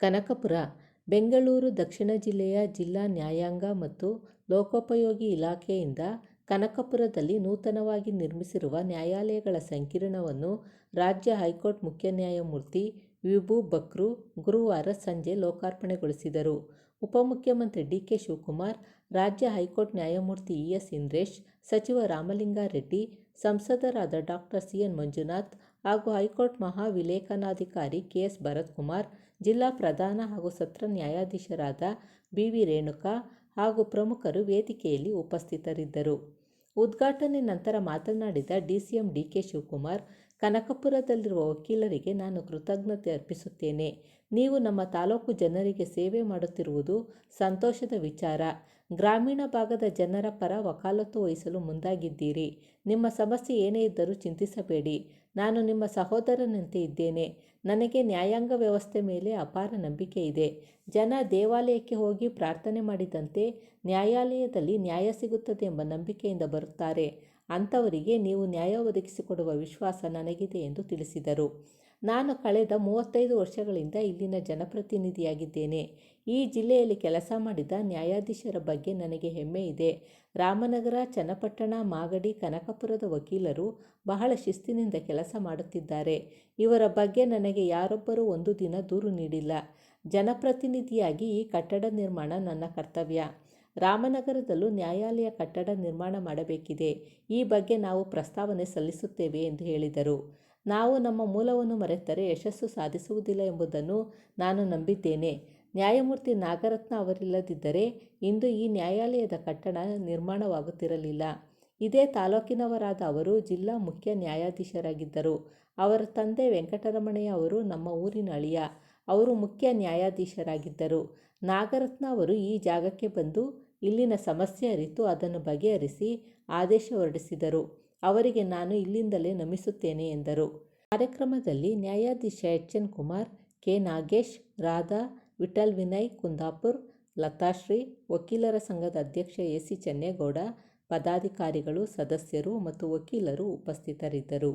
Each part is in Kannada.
ಕನಕಪುರ ಬೆಂಗಳೂರು ದಕ್ಷಿಣ ಜಿಲ್ಲೆಯ ಜಿಲ್ಲಾ ನ್ಯಾಯಾಂಗ ಮತ್ತು ಲೋಕೋಪಯೋಗಿ ಇಲಾಖೆಯಿಂದ ಕನಕಪುರದಲ್ಲಿ ನೂತನವಾಗಿ ನಿರ್ಮಿಸಿರುವ ನ್ಯಾಯಾಲಯಗಳ ಸಂಕೀರ್ಣವನ್ನು ರಾಜ್ಯ ಹೈಕೋರ್ಟ್ ಮುಖ್ಯ ನ್ಯಾಯಮೂರ್ತಿ ವಿಭು ಬಕ್ರು ಗುರುವಾರ ಸಂಜೆ ಲೋಕಾರ್ಪಣೆಗೊಳಿಸಿದರು. ಉಪಮುಖ್ಯಮಂತ್ರಿ ಡಿ.ಕೆ. ಶಿವಕುಮಾರ್, ರಾಜ್ಯ ಹೈಕೋರ್ಟ್ ನ್ಯಾಯಮೂರ್ತಿ ಇ.ಎಸ್. ಇಂದ್ರೇಶ್, ಸಚಿವ ರಾಮಲಿಂಗಾರೆಡ್ಡಿ, ಸಂಸದರಾದ ಡಾ. ಸಿ. ಎನ್. ಮಂಜುನಾಥ್ ಹಾಗೂ ಹೈಕೋರ್ಟ್ ಮಹಾವಿಲೇಖನಾಧಿಕಾರಿ ಕೆ.ಎಸ್. ಭರತ್ಕುಮಾರ್, ಜಿಲ್ಲಾ ಪ್ರಧಾನ ಹಾಗೂ ಸತ್ರ ನ್ಯಾಯಾಧೀಶರಾದ ಬಿ. ವಿ. ರೇಣುಕಾ ಹಾಗೂ ಪ್ರಮುಖರು ವೇದಿಕೆಯಲ್ಲಿ ಉಪಸ್ಥಿತರಿದ್ದರು. ಉದ್ಘಾಟನೆ ನಂತರ ಮಾತನಾಡಿದ ಡಿಸಿಎಂ ಡಿ.ಕೆ. ಶಿವಕುಮಾರ್, ಕನಕಪುರದಲ್ಲಿರುವ ವಕೀಲರಿಗೆ ನಾನು ಕೃತಜ್ಞತೆ ಅರ್ಪಿಸುತ್ತೇನೆ. ನೀವು ನಮ್ಮ ತಾಲೂಕು ಜನರಿಗೆ ಸೇವೆ ಮಾಡುತ್ತಿರುವುದು ಸಂತೋಷದ ವಿಚಾರ. ಗ್ರಾಮೀಣ ಭಾಗದ ಜನರ ಪರ ವಕಾಲತ್ತು ವಹಿಸಲು ಮುಂದಾಗಿದ್ದೀರಿ. ನಿಮ್ಮ ಸಮಸ್ಯೆ ಏನೇ ಇದ್ದರೂ ಚಿಂತಿಸಬೇಡಿ. ನಾನು ನಿಮ್ಮ ಸಹೋದರನಂತೆ ಇದ್ದೇನೆ. ನನಗೆ ನ್ಯಾಯಾಂಗ ವ್ಯವಸ್ಥೆ ಮೇಲೆ ಅಪಾರ ನಂಬಿಕೆ ಇದೆ. ಜನ ದೇವಾಲಯಕ್ಕೆ ಹೋಗಿ ಪ್ರಾರ್ಥನೆ ಮಾಡಿದಂತೆ ನ್ಯಾಯಾಲಯದಲ್ಲಿ ನ್ಯಾಯ ಸಿಗುತ್ತದೆ ಎಂಬ ನಂಬಿಕೆಯಿಂದ ಬರುತ್ತಾರೆ. ಅಂಥವರಿಗೆ ನೀವು ನ್ಯಾಯ ಒದಗಿಸಿಕೊಡುವ ವಿಶ್ವಾಸ ನನಗಿದೆ ಎಂದು ತಿಳಿಸಿದರು. ನಾನು ಕಳೆದ 35 ವರ್ಷಗಳಿಂದ ಇಲ್ಲಿನ ಜನಪ್ರತಿನಿಧಿಯಾಗಿದ್ದೇನೆ. ಈ ಜಿಲ್ಲೆಯಲ್ಲಿ ಕೆಲಸ ಮಾಡಿದ ನ್ಯಾಯಾಧೀಶರ ಬಗ್ಗೆ ನನಗೆ ಹೆಮ್ಮೆ ಇದೆ. ರಾಮನಗರ, ಚನ್ನಪಟ್ಟಣ, ಮಾಗಡಿ, ಕನಕಪುರದ ವಕೀಲರು ಬಹಳ ಶಿಸ್ತಿನಿಂದ ಕೆಲಸ ಮಾಡುತ್ತಿದ್ದಾರೆ. ಇವರ ಬಗ್ಗೆ ನನಗೆ ಯಾರೊಬ್ಬರೂ ಒಂದು ದಿನ ದೂರು ನೀಡಿಲ್ಲ. ಜನಪ್ರತಿನಿಧಿಯಾಗಿ ಈ ಕಟ್ಟಡ ನಿರ್ಮಾಣ ನನ್ನ ಕರ್ತವ್ಯ. ರಾಮನಗರದಲ್ಲೂ ನ್ಯಾಯಾಲಯ ಕಟ್ಟಡ ನಿರ್ಮಾಣ ಮಾಡಬೇಕಿದೆ. ಈ ಬಗ್ಗೆ ನಾವು ಪ್ರಸ್ತಾವನೆ ಸಲ್ಲಿಸುತ್ತೇವೆ ಎಂದು ಹೇಳಿದರು. ನಾವು ನಮ್ಮ ಮೂಲವನ್ನು ಮರೆತರೆ ಯಶಸ್ಸು ಸಾಧಿಸುವುದಿಲ್ಲ ಎಂಬುದನ್ನು ನಾನು ನಂಬಿದ್ದೇನೆ. ನ್ಯಾಯಮೂರ್ತಿ ನಾಗರತ್ನ ಅವರಿಲ್ಲದಿದ್ದರೆ ಇಂದು ಈ ನ್ಯಾಯಾಲಯದ ಕಟ್ಟಡ ನಿರ್ಮಾಣವಾಗುತ್ತಿರಲಿಲ್ಲ. ಇದೇ ತಾಲೂಕಿನವರಾದ ಅವರು ಜಿಲ್ಲಾ ಮುಖ್ಯ ನ್ಯಾಯಾಧೀಶರಾಗಿದ್ದರು. ಅವರ ತಂದೆ ವೆಂಕಟರಮಣಯ್ಯ ಅವರು ನಮ್ಮ ಊರಿನ ಅಳಿಯ. ಅವರು ಮುಖ್ಯ ನ್ಯಾಯಾಧೀಶರಾಗಿದ್ದರು. ನಾಗರತ್ನ ಅವರು ಈ ಜಾಗಕ್ಕೆ ಬಂದು ಇಲ್ಲಿನ ಸಮಸ್ಯೆ ಅರಿತು ಅದನ್ನು ಬಗೆಹರಿಸಿ ಆದೇಶ ಹೊರಡಿಸಿದರು. ಅವರಿಗೆ ನಾನು ಇಲ್ಲಿಂದಲೇ ನಮಿಸುತ್ತೇನೆ ಎಂದರು. ಕಾರ್ಯಕ್ರಮದಲ್ಲಿ ನ್ಯಾಯಾಧೀಶ H. N. Kumar, K. Nagesh, Radha, Vithal Vinay Kundapur, Latashree, ವಕೀಲರ ಸಂಘದ ಅಧ್ಯಕ್ಷ ಎ. ಸಿ. ಚೆನ್ನೇಗೌಡ, ಪದಾಧಿಕಾರಿಗಳು, ಸದಸ್ಯರು ಮತ್ತು ವಕೀಲರು ಉಪಸ್ಥಿತರಿದ್ದರು.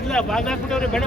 ಇಲ್ಲ ಬಾಗ ಹಾಕ್ಬಿಟ್ಟವ್ರೆ ಬೇಡ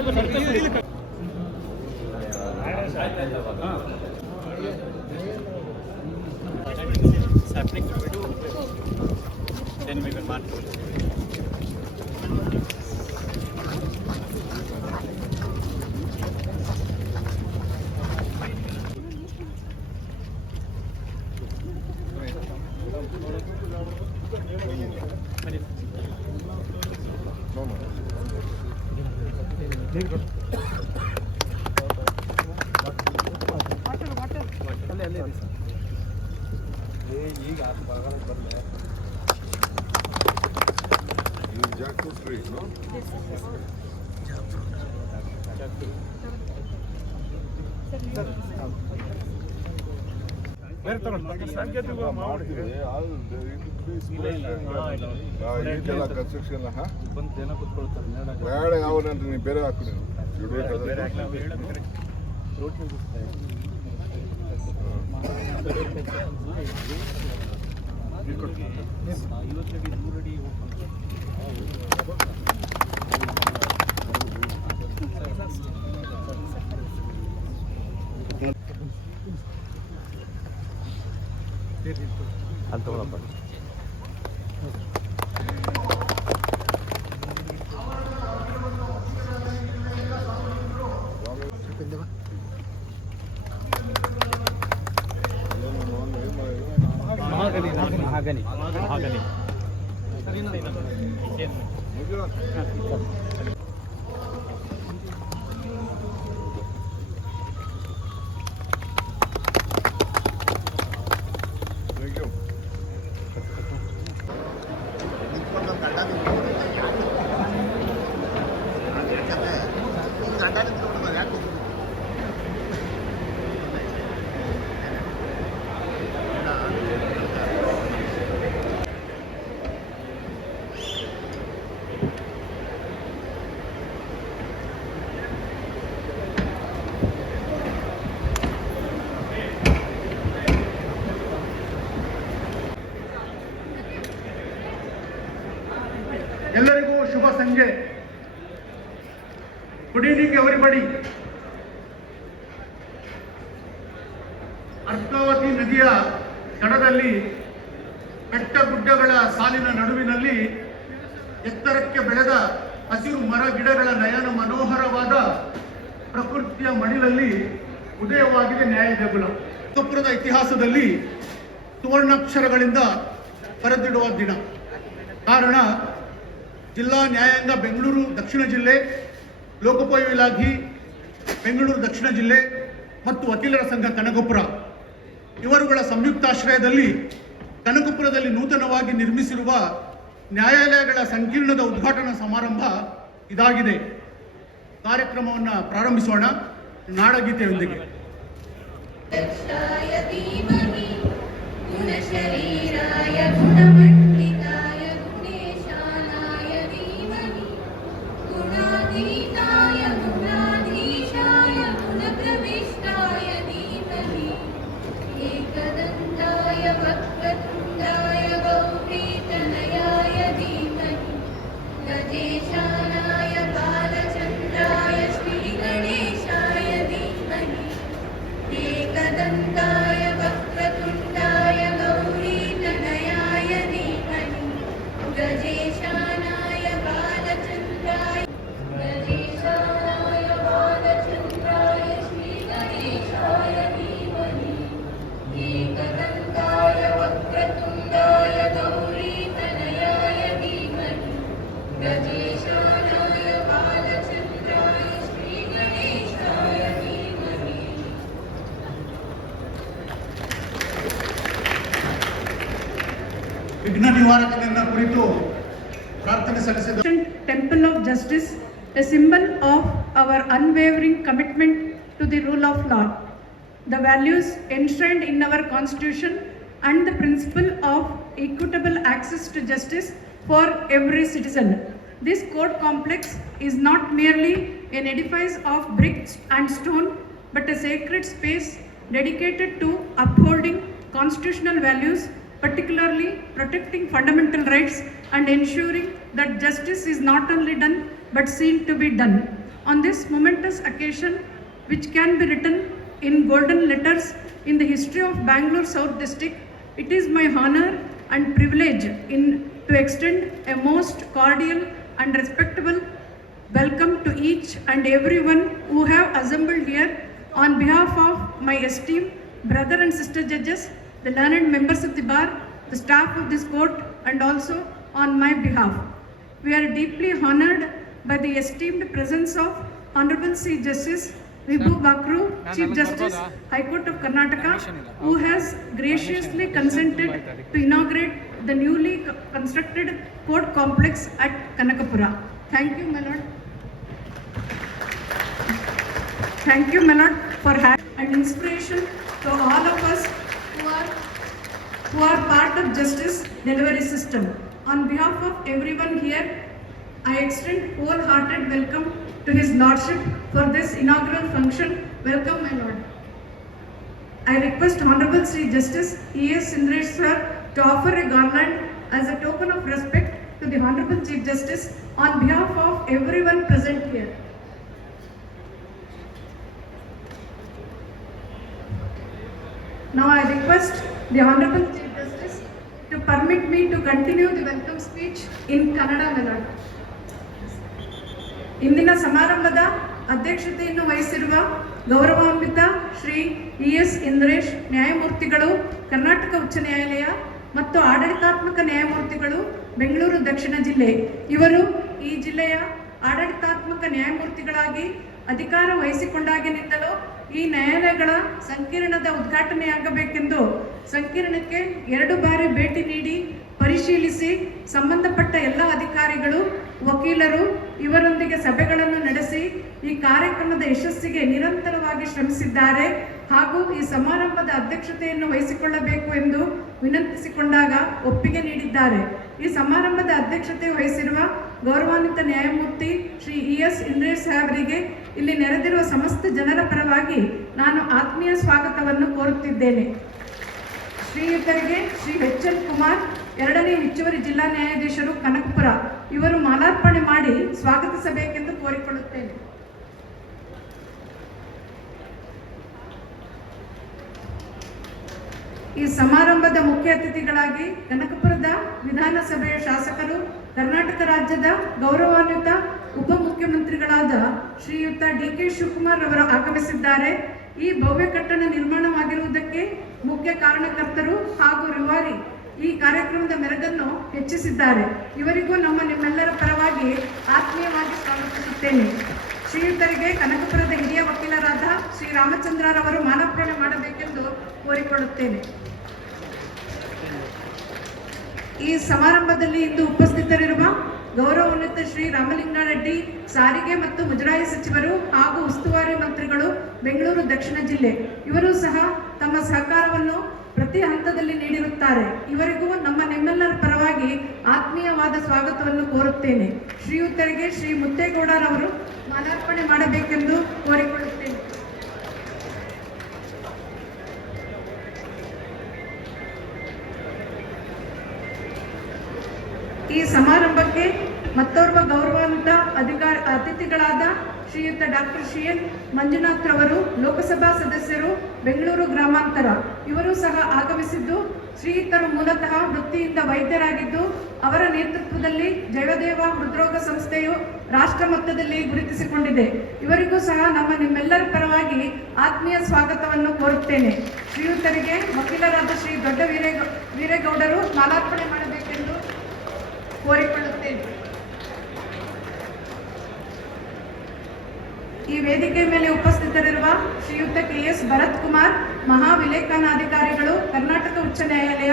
ಈಗ ಬರಲೇ Jackfruit tree, no? Yes, yes. ಬೇರೆ ತಗೊಂಡು ಸಾಂಕೇತಿಕ ಮಾಡ್ತೀವಿ ಈಗೆಲ್ಲ ಕನ್ಸ್ಟ್ರಕ್ಷನ್ ಬಂದು ಜನ ಕೂತ್ಕೊಳ್ತಾರೆ ಬೇಡ ಯಾವನಂದ್ರೆ ನೀವು ಬೇರೆ ಹಾಕಿ ಅಂತ ಮಹಾಗನಿ Thank you. ಎಲ್ಲರಿಗೂ ಶುಭ ಸಂಜೆ. Good evening everybody. ಅರ್ಕಾವತಿ ನದಿಯ ದಡದಲ್ಲಿ ಬೆಟ್ಟ ಗುಡ್ಡಗಳ ಸಾಲಿನ ನಡುವಿನಲ್ಲಿ ಎತ್ತರಕ್ಕೆ ಬೆಳೆದ ಹಸಿರು ಮರ ಗಿಡಗಳ ನಯನ ಮನೋಹರವಾದ ಪ್ರಕೃತಿಯ ಮಡಿಲಲ್ಲಿ ಉದಯವಾಗಿದೆ ನ್ಯಾಯ ದೇಗುಲ. ಕನಕಪುರದ ಇತಿಹಾಸದಲ್ಲಿ ಸುವರ್ಣಾಕ್ಷರಗಳಿಂದ ಬರೆದಿಡುವ ದಿನ. ಕಾರಣ ಜಿಲ್ಲಾ ನ್ಯಾಯಾಂಗ ಬೆಂಗಳೂರು ದಕ್ಷಿಣ ಜಿಲ್ಲೆ, ಲೋಕೋಪಯೋಗಿ ಇಲಾಖೆ ಬೆಂಗಳೂರು ದಕ್ಷಿಣ ಜಿಲ್ಲೆ ಮತ್ತು ವಕೀಲರ ಸಂಘ ಕನಕಪುರ ಇವರುಗಳ ಸಂಯುಕ್ತಾಶ್ರಯದಲ್ಲಿ ಕನಕಪುರದಲ್ಲಿ ನೂತನವಾಗಿ ನಿರ್ಮಿಸಿರುವ ನ್ಯಾಯಾಲಯಗಳ ಸಂಕೀರ್ಣದ ಉದ್ಘಾಟನಾ ಸಮಾರಂಭ ಇದಾಗಿದೆ. ಕಾರ್ಯಕ್ರಮವನ್ನು ಪ್ರಾರಂಭಿಸೋಣ ನಾಡಗೀತೆಯೊಂದಿಗೆ. ವಿಘ್ನ ನಿವಾರಕನ ಕುರಿತು ಪ್ರಾರ್ಥನೆ ಸಲ್ಲಿಸಿದ Temple of Justice, a symbol of our unwavering commitment to the rule of law, the values enshrined in our Constitution, and the principle of equitable access to justice for every citizen. This court complex is not merely an edifice of bricks and stone, but a sacred space dedicated to upholding constitutional values, particularly protecting fundamental rights and ensuring that justice is not only done but seen to be done. On this momentous occasion, which can be written in golden letters in the history of Bangalore South District, it is my honor and privilege to extend a most cordial and respectable welcome to each and everyone who have assembled here on behalf of my esteemed brother and sister judges, the learned members of the bar, the staff of this court, and also on my behalf. We are deeply honored by the esteemed presence of Honorable C. Justice Vibhu Bakru, Chief Justice, High Court of Karnataka, who has graciously consented to inaugurate the newly constructed court complex at Kanakapura. Thank you, my lord. Thank you, my lord, for having an inspiration to all of us who are part of justice delivery system. On behalf of everyone here, I extend wholehearted welcome to His Lordship for this inaugural function. Welcome, my lord. I request Honorable Sri Justice E.S. Indresh sir to offer a garland as a token of respect to the Honorable Chief Justice on behalf of everyone present here. Now I request the Honorable Chief Justice to permit me to continue the welcome speech in Kannada, my lord. ಇಂದಿನ ಸಮಾರಂಭದ ಅಧ್ಯಕ್ಷತೆಯನ್ನು ವಹಿಸಿರುವ ಗೌರವಾನ್ವಿತ ಶ್ರೀ ಇ.ಎಸ್. ಇಂದ್ರೇಶ್ ನ್ಯಾಯಮೂರ್ತಿಗಳು, ಕರ್ನಾಟಕ ಉಚ್ಚ ನ್ಯಾಯಾಲಯ ಮತ್ತು ಆಡಳಿತಾತ್ಮಕ ನ್ಯಾಯಮೂರ್ತಿಗಳು ಬೆಂಗಳೂರು ದಕ್ಷಿಣ ಜಿಲ್ಲೆ. ಇವರು ಈ ಜಿಲ್ಲೆಯ ಆಡಳಿತಾತ್ಮಕ ನ್ಯಾಯಮೂರ್ತಿಗಳಾಗಿ ಅಧಿಕಾರ ವಹಿಸಿಕೊಂಡಾಗಿನಿಂದಲೂ ಈ ನ್ಯಾಯಾಲಯಗಳ ಸಂಕೀರ್ಣದ ಉದ್ಘಾಟನೆಯಾಗಬೇಕೆಂದು ಸಂಕೀರ್ಣಕ್ಕೆ 2 ಬಾರಿ ಭೇಟಿ ನೀಡಿ ಪರಿಶೀಲಿಸಿ ಸಂಬಂಧಪಟ್ಟ ಎಲ್ಲ ಅಧಿಕಾರಿಗಳು, ವಕೀಲರು ಇವರೊಂದಿಗೆ ಸಭೆಗಳನ್ನು ನಡೆಸಿ ಈ ಕಾರ್ಯಕ್ರಮದ ಯಶಸ್ಸಿಗೆ ನಿರಂತರವಾಗಿ ಶ್ರಮಿಸಿದ್ದಾರೆ. ಹಾಗೂ ಈ ಸಮಾರಂಭದ ಅಧ್ಯಕ್ಷತೆಯನ್ನು ವಹಿಸಿಕೊಳ್ಳಬೇಕು ಎಂದು ವಿನಂತಿಸಿಕೊಂಡಾಗ ಒಪ್ಪಿಗೆ ನೀಡಿದ್ದಾರೆ. ಈ ಸಮಾರಂಭದ ಅಧ್ಯಕ್ಷತೆ ವಹಿಸಿರುವ ಗೌರವಾನ್ವಿತ ನ್ಯಾಯಮೂರ್ತಿ ಶ್ರೀ ES ಇಂದ್ರೇಶ್ ಸಾಹೇಬರಿಗೆ ಇಲ್ಲಿ ನೆರೆದಿರುವ ಸಮಸ್ತ ಜನರ ಪರವಾಗಿ ನಾನು ಆತ್ಮೀಯ ಸ್ವಾಗತವನ್ನು ಕೋರುತ್ತಿದ್ದೇನೆ. ಶ್ರೀಯುತರಿಗೆ ಶ್ರೀ HL ಕುಮಾರ್, 2ನೇ ಹೆಚ್ಚುವರಿ ಜಿಲ್ಲಾ ನ್ಯಾಯಾಧೀಶರು ಕನಕಪುರ, ಇವರು ಮಾಲಾರ್ಪಣೆ ಮಾಡಿ ಸ್ವಾಗತಿಸಬೇಕೆಂದು ಕೋರಿಕೊಳ್ಳುತ್ತೇನೆ. ಈ ಸಮಾರಂಭದ ಮುಖ್ಯ ಅತಿಥಿಗಳಾಗಿ ಕನಕಪುರದ ವಿಧಾನಸಭೆಯ ಶಾಸಕರು, ಕರ್ನಾಟಕ ರಾಜ್ಯದ ಗೌರವಾನ್ವಿತ ಉಪಮುಖ್ಯಮಂತ್ರಿಗಳಾದ ಶ್ರೀಯುತ DK ಶಿವಕುಮಾರ್ ಅವರು ಆಗಮಿಸಿದ್ದಾರೆ. ಈ ಭವ್ಯ ಕಟ್ಟಡ ನಿರ್ಮಾಣವಾಗಿರುವುದಕ್ಕೆ ಮುಖ್ಯ ಕಾರಣಕರ್ತರು ಹಾಗೂ ರೂವಾರಿ ಈ ಕಾರ್ಯಕ್ರಮದ ಮೆರುಗನ್ನು ಹೆಚ್ಚಿಸಿದ್ದಾರೆ. ಇವರಿಗೂ ನಿಮ್ಮೆಲ್ಲರ ಪರವಾಗಿ ಆತ್ಮೀಯವಾಗಿ ಸ್ವಾಗತಿಸುತ್ತೇನೆ. ಶ್ರೀಯುತರಿಗೆ ಕನಕಪುರದ ಹಿರಿಯ ವಕೀಲರಾದ ಶ್ರೀ ರಾಮಚಂದ್ರರವರು ಮಾಲಾರ್ಪಣೆ ಮಾಡಬೇಕೆಂದು ಕೋರಿಕೊಳ್ಳುತ್ತೇನೆ. ಈ ಸಮಾರಂಭದಲ್ಲಿ ಇಂದು ಉಪಸ್ಥಿತರಿರುವ ಗೌರವಾನ್ವಿತ ಶ್ರೀ ರಾಮಲಿಂಗಾರೆಡ್ಡಿ, ಸಾರಿಗೆ ಮತ್ತು ಮುಜರಾಯಿ ಸಚಿವರು ಹಾಗೂ ಉಸ್ತುವಾರಿ ಮಂತ್ರಿಗಳು, ಬೆಂಗಳೂರು ದಕ್ಷಿಣ ಜಿಲ್ಲೆ, ಇವರು ಸಹ ತಮ್ಮ ಸಹಕಾರವನ್ನು ಪ್ರತಿ ಹಂತದಲ್ಲಿ ನೀಡಿರುತ್ತಾರೆ. ಇವರಿಗೂ ನಿಮ್ಮೆಲ್ಲರ ಪರವಾಗಿ ಆತ್ಮೀಯವಾದ ಸ್ವಾಗತವನ್ನು ಕೋರುತ್ತೇನೆ. ಶ್ರೀಯುತರಿಗೆ ಶ್ರೀ ಮುತ್ತೇಗೌಡರವರು ಮಾಲಾರ್ಪಣೆ ಮಾಡಬೇಕೆಂದು ಕೋರಿಕೊಳ್ಳುತ್ತೇನೆ. ಈ ಸಮಾರಂಭಕ್ಕೆ ಮತ್ತೋರ್ವ ಗೌರವಾನ್ವಿತ ಅತಿಥಿಗಳಾದ ಶ್ರೀಯುತ ಡಾಕ್ಟರ್ CN ಮಂಜುನಾಥ್ ರವರು, ಲೋಕಸಭಾ ಸದಸ್ಯರು, ಬೆಂಗಳೂರು ಗ್ರಾಮಾಂತರ, ಇವರು ಸಹ ಆಗಮಿಸಿದ್ದು, ಶ್ರೀಯುತರು ಮೂಲತಃ ವೃತ್ತಿಯಿಂದ ವೈದ್ಯರಾಗಿದ್ದು ಅವರ ನೇತೃತ್ವದಲ್ಲಿ ಜಯದೇವ ಹೃದ್ರೋಗ ಸಂಸ್ಥೆಯು ರಾಷ್ಟ್ರ ಮಟ್ಟದಲ್ಲಿ ಗುರುತಿಸಿಕೊಂಡಿದೆ. ಇವರಿಗೂ ಸಹ ನಿಮ್ಮೆಲ್ಲರ ಪರವಾಗಿ ಆತ್ಮೀಯ ಸ್ವಾಗತವನ್ನು ಕೋರುತ್ತೇನೆ. ಶ್ರೀಯುತರಿಗೆ ವಕೀಲರಾದ ಶ್ರೀ ದೊಡ್ಡ ವೀರೇಗೌಡರು ಮಾಲಾರ್ಪಣೆ ಮಾಡಬೇಕೆಂದು ಕೋರಿಕೊಳ್ಳುತ್ತೇನೆ. ಈ ವೇದಿಕೆ ಮೇಲೆ ಉಪಸ್ಥಿತರಿರುವ ಶ್ರೀಯುತ KS ಭರತ್ ಕುಮಾರ್, ಮಹಾವಿಲೇಖನಾಧಿಕಾರಿಗಳು, ಕರ್ನಾಟಕ ಉಚ್ಚ ನ್ಯಾಯಾಲಯ,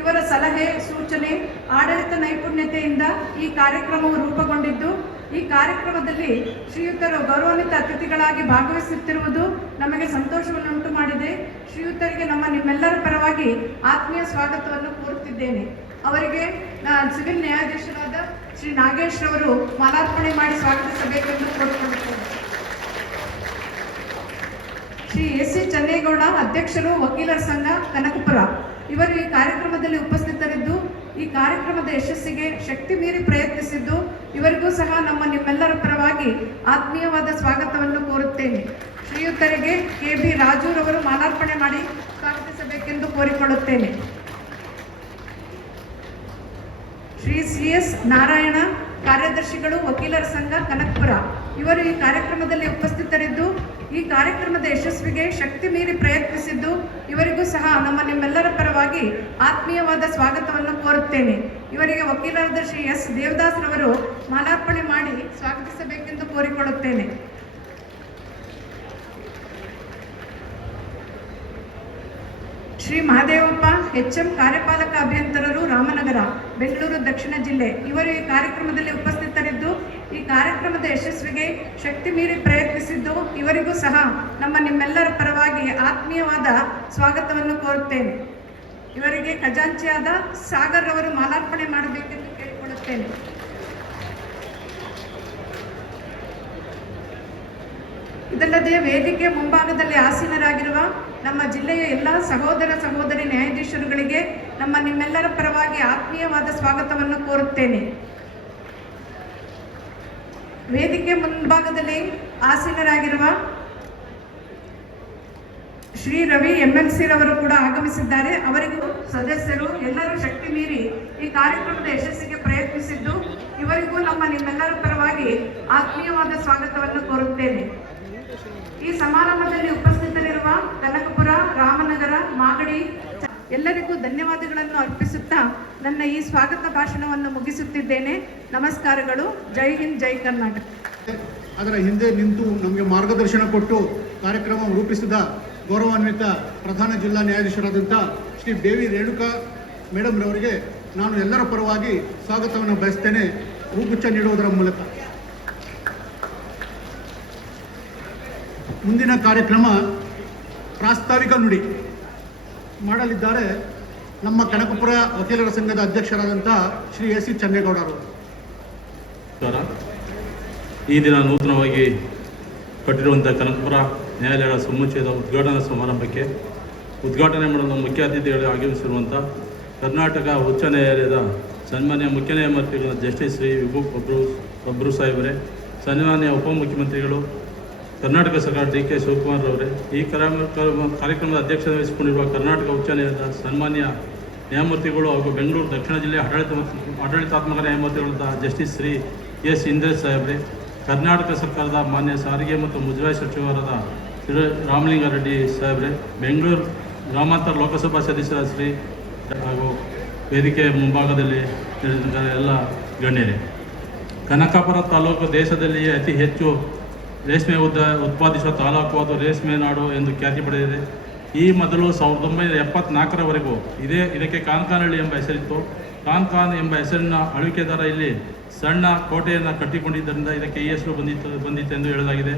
ಇವರ ಸಲಹೆ ಸೂಚನೆ, ಆಡಳಿತ ನೈಪುಣ್ಯತೆಯಿಂದ ಈ ಕಾರ್ಯಕ್ರಮವು ರೂಪುಗೊಂಡಿದ್ದು, ಈ ಕಾರ್ಯಕ್ರಮದಲ್ಲಿ ಶ್ರೀಯುತರು ಗೌರವಾನ್ವಿತ ಅತಿಥಿಗಳಾಗಿ ಭಾಗವಹಿಸುತ್ತಿರುವುದು ನಮಗೆ ಸಂತೋಷವನ್ನುಂಟು ಮಾಡಿದೆ. ಶ್ರೀಯುತರಿಗೆ ನಿಮ್ಮೆಲ್ಲರ ಪರವಾಗಿ ಆತ್ಮೀಯ ಸ್ವಾಗತವನ್ನು ಕೋರುತ್ತಿದ್ದೇನೆ. ಅವರಿಗೆ ಸಿವಿಲ್ ನ್ಯಾಯಾಧೀಶರಾದ ಶ್ರೀ ನಾಗೇಶ್ ರವರು ಮಾಲಾರ್ಪಣೆ ಮಾಡಿ ಸ್ವಾಗತಿಸಬೇಕೆಂದು ಕೋರಿಕೊಳ್ಳುತ್ತೇನೆ. ಶ್ರೀ AC ಚನ್ನೇಗೌಡ, ಅಧ್ಯಕ್ಷರು, ವಕೀಲರ ಸಂಘ, ಕನಕಪುರ, ಇವರು ಈ ಕಾರ್ಯಕ್ರಮದಲ್ಲಿ ಉಪಸ್ಥಿತರಿದ್ದು ಈ ಕಾರ್ಯಕ್ರಮದ ಯಶಸ್ಸಿಗೆ ಶಕ್ತಿ ಮೀರಿ ಪ್ರಯತ್ನಿಸಿದ್ದು, ಇವರಿಗೂ ಸಹ ನಿಮ್ಮೆಲ್ಲರ ಪರವಾಗಿ ಆತ್ಮೀಯವಾದ ಸ್ವಾಗತವನ್ನು ಕೋರುತ್ತೇನೆ. ಶ್ರೀಯುತರಿಗೆ KB ರಾಜು ರವರು ಮಾಲಾರ್ಪಣೆ ಮಾಡಿ ಸ್ವಾಗತಿಸಬೇಕೆಂದು ಕೋರಿಕೊಳ್ಳುತ್ತೇನೆ. ಶ್ರೀ CS ನಾರಾಯಣ, ಕಾರ್ಯದರ್ಶಿಗಳು, ವಕೀಲರ ಸಂಘ, ಕನಕಪುರ, ಇವರು ಈ ಕಾರ್ಯಕ್ರಮದಲ್ಲಿ ಉಪಸ್ಥಿತರಿದ್ದು ಈ ಕಾರ್ಯಕ್ರಮದ ಯಶಸ್ವಿಗೆ ಶಕ್ತಿ ಮೀರಿ ಪ್ರಯತ್ನಿಸಿದ್ದು, ಇವರಿಗೂ ಸಹ ನಿಮ್ಮೆಲ್ಲರ ಪರವಾಗಿ ಆತ್ಮೀಯವಾದ ಸ್ವಾಗತವನ್ನು ಕೋರುತ್ತೇನೆ. ಇವರಿಗೆ ವಕೀಲರಾದ ಶ್ರೀ S ದೇವದಾಸ್ ರವರು ಮಾಲಾರ್ಪಣೆ ಮಾಡಿ ಸ್ವಾಗತಿಸಬೇಕೆಂದು ಕೋರಿಕೊಳ್ಳುತ್ತೇನೆ. ಶ್ರೀ ಮಹದೇವಪ್ಪ HM, ಕಾರ್ಯಪಾಲಕ ಅಭಿಯಂತರರು, ರಾಮನಗರ, ಬೆಂಗಳೂರು ದಕ್ಷಿಣ ಜಿಲ್ಲೆ, ಇವರು ಈ ಕಾರ್ಯಕ್ರಮದಲ್ಲಿ ಉಪಸ್ಥಿತರಿದ್ದು ಈ ಕಾರ್ಯಕ್ರಮದ ಯಶಸ್ವಿಗೆ ಶಕ್ತಿ ಮೀರಿ ಪ್ರಯತ್ನಿಸಿದ್ದು, ಇವರಿಗೂ ಸಹ ನಿಮ್ಮೆಲ್ಲರ ಪರವಾಗಿ ಆತ್ಮೀಯವಾದ ಸ್ವಾಗತವನ್ನು ಕೋರುತ್ತೇನೆ. ಇವರಿಗೆ ಖಜಾಂಚಿಯಾದ ಸಾಗರ್ ರವರು ಮಾಲಾರ್ಪಣೆ ಮಾಡಬೇಕೆಂದು ಕೇಳಿಕೊಳ್ಳುತ್ತೇನೆ. ಇದಲ್ಲದೆ ವೇದಿಕೆ ಮುಂಭಾಗದಲ್ಲಿ ಆಸೀನರಾಗಿರುವ ನಮ್ಮ ಜಿಲ್ಲೆಯ ಎಲ್ಲ ಸಹೋದರ ಸಹೋದರಿ ನ್ಯಾಯಾಧೀಶರುಗಳಿಗೆ ನಿಮ್ಮೆಲ್ಲರ ಪರವಾಗಿ ಆತ್ಮೀಯವಾದ ಸ್ವಾಗತವನ್ನು ಕೋರುತ್ತೇನೆ. ವೇದಿಕೆ ಮುಂಭಾಗದಲ್ಲಿ ಆಸೀನರಾಗಿರುವ ಶ್ರೀ ರವಿ MLC ರವರು ಕೂಡ ಆಗಮಿಸಿದ್ದಾರೆ. ಅವರಿಗೂ ಸದಸ್ಯರು ಎಲ್ಲರೂ ಶಕ್ತಿ ಮೀರಿ ಈ ಕಾರ್ಯಕ್ರಮದ ಯಶಸ್ಸಿಗೆ ಪ್ರಯತ್ನಿಸಿದ್ದು, ಇವರಿಗೂ ನಿಮ್ಮೆಲ್ಲರ ಪರವಾಗಿ ಆತ್ಮೀಯವಾದ ಸ್ವಾಗತವನ್ನು ಕೋರುತ್ತೇನೆ. ಈ ಸಮಾರಂಭದಲ್ಲಿ ಉಪಸ್ಥಿತರಿರುವ ಕನಕಪುರ, ರಾಮನಗರ, ಮಾಗಡಿ, ಎಲ್ಲರಿಗೂ ಧನ್ಯವಾದಗಳನ್ನು ಅರ್ಪಿಸುತ್ತಾ ನನ್ನ ಈ ಸ್ವಾಗತ ಭಾಷಣವನ್ನು ಮುಗಿಸುತ್ತಿದ್ದೇನೆ. ನಮಸ್ಕಾರಗಳು. ಜೈ ಹಿಂದ್, ಜೈ ಕರ್ನಾಟಕ. ಅದರ ಹಿಂದೆ ನಿಂತು ನಮಗೆ ಮಾರ್ಗದರ್ಶನ ಕೊಟ್ಟು ಕಾರ್ಯಕ್ರಮ ರೂಪಿಸಿದ ಗೌರವಾನ್ವಿತ ಪ್ರಧಾನ ಜಿಲ್ಲಾ ನ್ಯಾಯಾಧೀಶರಾದಂಥ ಶ್ರೀ ದೇವಿ ರೇಣುಕಾ ಮೇಡಮ್ ರವರಿಗೆ ನಾನು ಎಲ್ಲರ ಪರವಾಗಿ ಸ್ವಾಗತವನ್ನು ಬಯಸ್ತೇನೆ ಹೂಗುಚ್ಛ ನೀಡುವುದರ ಮೂಲಕ. ಮುಂದಿನ ಕಾರ್ಯಕ್ರಮ ಪ್ರಾಸ್ತಾವಿಕ ನುಡಿ ಮಾಡಲಿದ್ದಾರೆ ನಮ್ಮ ಕನಕಪುರ ವಕೀಲರ ಸಂಘದ ಅಧ್ಯಕ್ಷರಾದಂಥ ಶ್ರೀ ಎಸ್ ಸಿ ಚನ್ನೇಗೌಡರು. ಈ ದಿನ ನೂತನವಾಗಿ ಕಟ್ಟಿರುವಂಥ ಕನಕಪುರ ನ್ಯಾಯಾಲಯಗಳ ಸಮುಚ್ಚಯದ ಉದ್ಘಾಟನಾ ಸಮಾರಂಭಕ್ಕೆ ಉದ್ಘಾಟನೆ ಮಾಡಲು ಮುಖ್ಯ ಅತಿಥಿಗಳು ಆಗಮಿಸಿರುವಂಥ ಕರ್ನಾಟಕ ಉಚ್ಚ ನ್ಯಾಯಾಲಯದ ಸನ್ಮಾನ್ಯ ಮುಖ್ಯ ನ್ಯಾಯಮೂರ್ತಿಗಳ ಜಸ್ಟಿಸ್ ಶ್ರೀ ವಿಭು ಒಬ್ರು ಸಾಹೇಬರೇ, ಸನ್ಮಾನ್ಯ ಉಪಮುಖ್ಯಮಂತ್ರಿಗಳು, ಕರ್ನಾಟಕ ಸರ್ಕಾರ ಡಿ ಕೆ ಶಿವಕುಮಾರ್ ಅವರೇ, ಈ ಕಾರ್ಯಕ್ರಮದ ಅಧ್ಯಕ್ಷತೆ ವಹಿಸಿಕೊಂಡಿರುವ ಕರ್ನಾಟಕ ಉಚ್ಚ ನ್ಯಾಯಾಲಯದ ಸನ್ಮಾನ್ಯ ನ್ಯಾಯಮೂರ್ತಿಗಳು ಹಾಗೂ ಬೆಂಗಳೂರು ದಕ್ಷಿಣ ಜಿಲ್ಲೆಯ ಆಡಳಿತಾತ್ಮಕ ನ್ಯಾಯಮೂರ್ತಿಗಳಾದ ಜಸ್ಟಿಸ್ ಶ್ರೀ ಎಸ್ ಇಂದ್ರೇಶ್ ಸಾಹೇಬ್ರೆ, ಕರ್ನಾಟಕ ಸರ್ಕಾರದ ಮಾನ್ಯ ಸಾರಿಗೆ ಮತ್ತು ಮುಜರಾಯಿ ಸಚಿವರಾದ ಶ್ರೀ ರಾಮಲಿಂಗಾರೆಡ್ಡಿ ಸಾಹೇಬ್ರೆ, ಬೆಂಗಳೂರು ಗ್ರಾಮಾಂತರ ಲೋಕಸಭಾ ಸದಸ್ಯರ ಶ್ರೀ ಹಾಗೂ ವೇದಿಕೆಯ ಮುಂಭಾಗದಲ್ಲಿ ನಡೆದ ಎಲ್ಲ ಗಣ್ಯರೇ, ಕನಕಪುರ ತಾಲೂಕು ದೇಶದಲ್ಲಿಯೇ ಅತಿ ಹೆಚ್ಚು ರೇಷ್ಮೆ ಉತ್ಪಾದಿಸುವ ತಾಲೂಕು, ಅದು ರೇಷ್ಮೆ ನಾಡು ಎಂದು ಖ್ಯಾತಿ ಪಡೆದಿದೆ. ಈ ಮೊದಲು 1974ರವರೆಗೂ ಇದಕ್ಕೆ ಕಾನ್ಕಾನಹಳ್ಳಿ ಎಂಬ ಹೆಸರಿತ್ತು. ಕಾನ್ಕಾನ್ ಎಂಬ ಹೆಸರಿನ ಆಳ್ವಿಕೆದಾರ ಇಲ್ಲಿ ಸಣ್ಣ ಕೋಟೆಯನ್ನು ಕಟ್ಟಿಕೊಂಡಿದ್ದರಿಂದ ಇದಕ್ಕೆ ಈ ಹೆಸರು ಬಂದಿತ್ತು ಎಂದು ಹೇಳಲಾಗಿದೆ.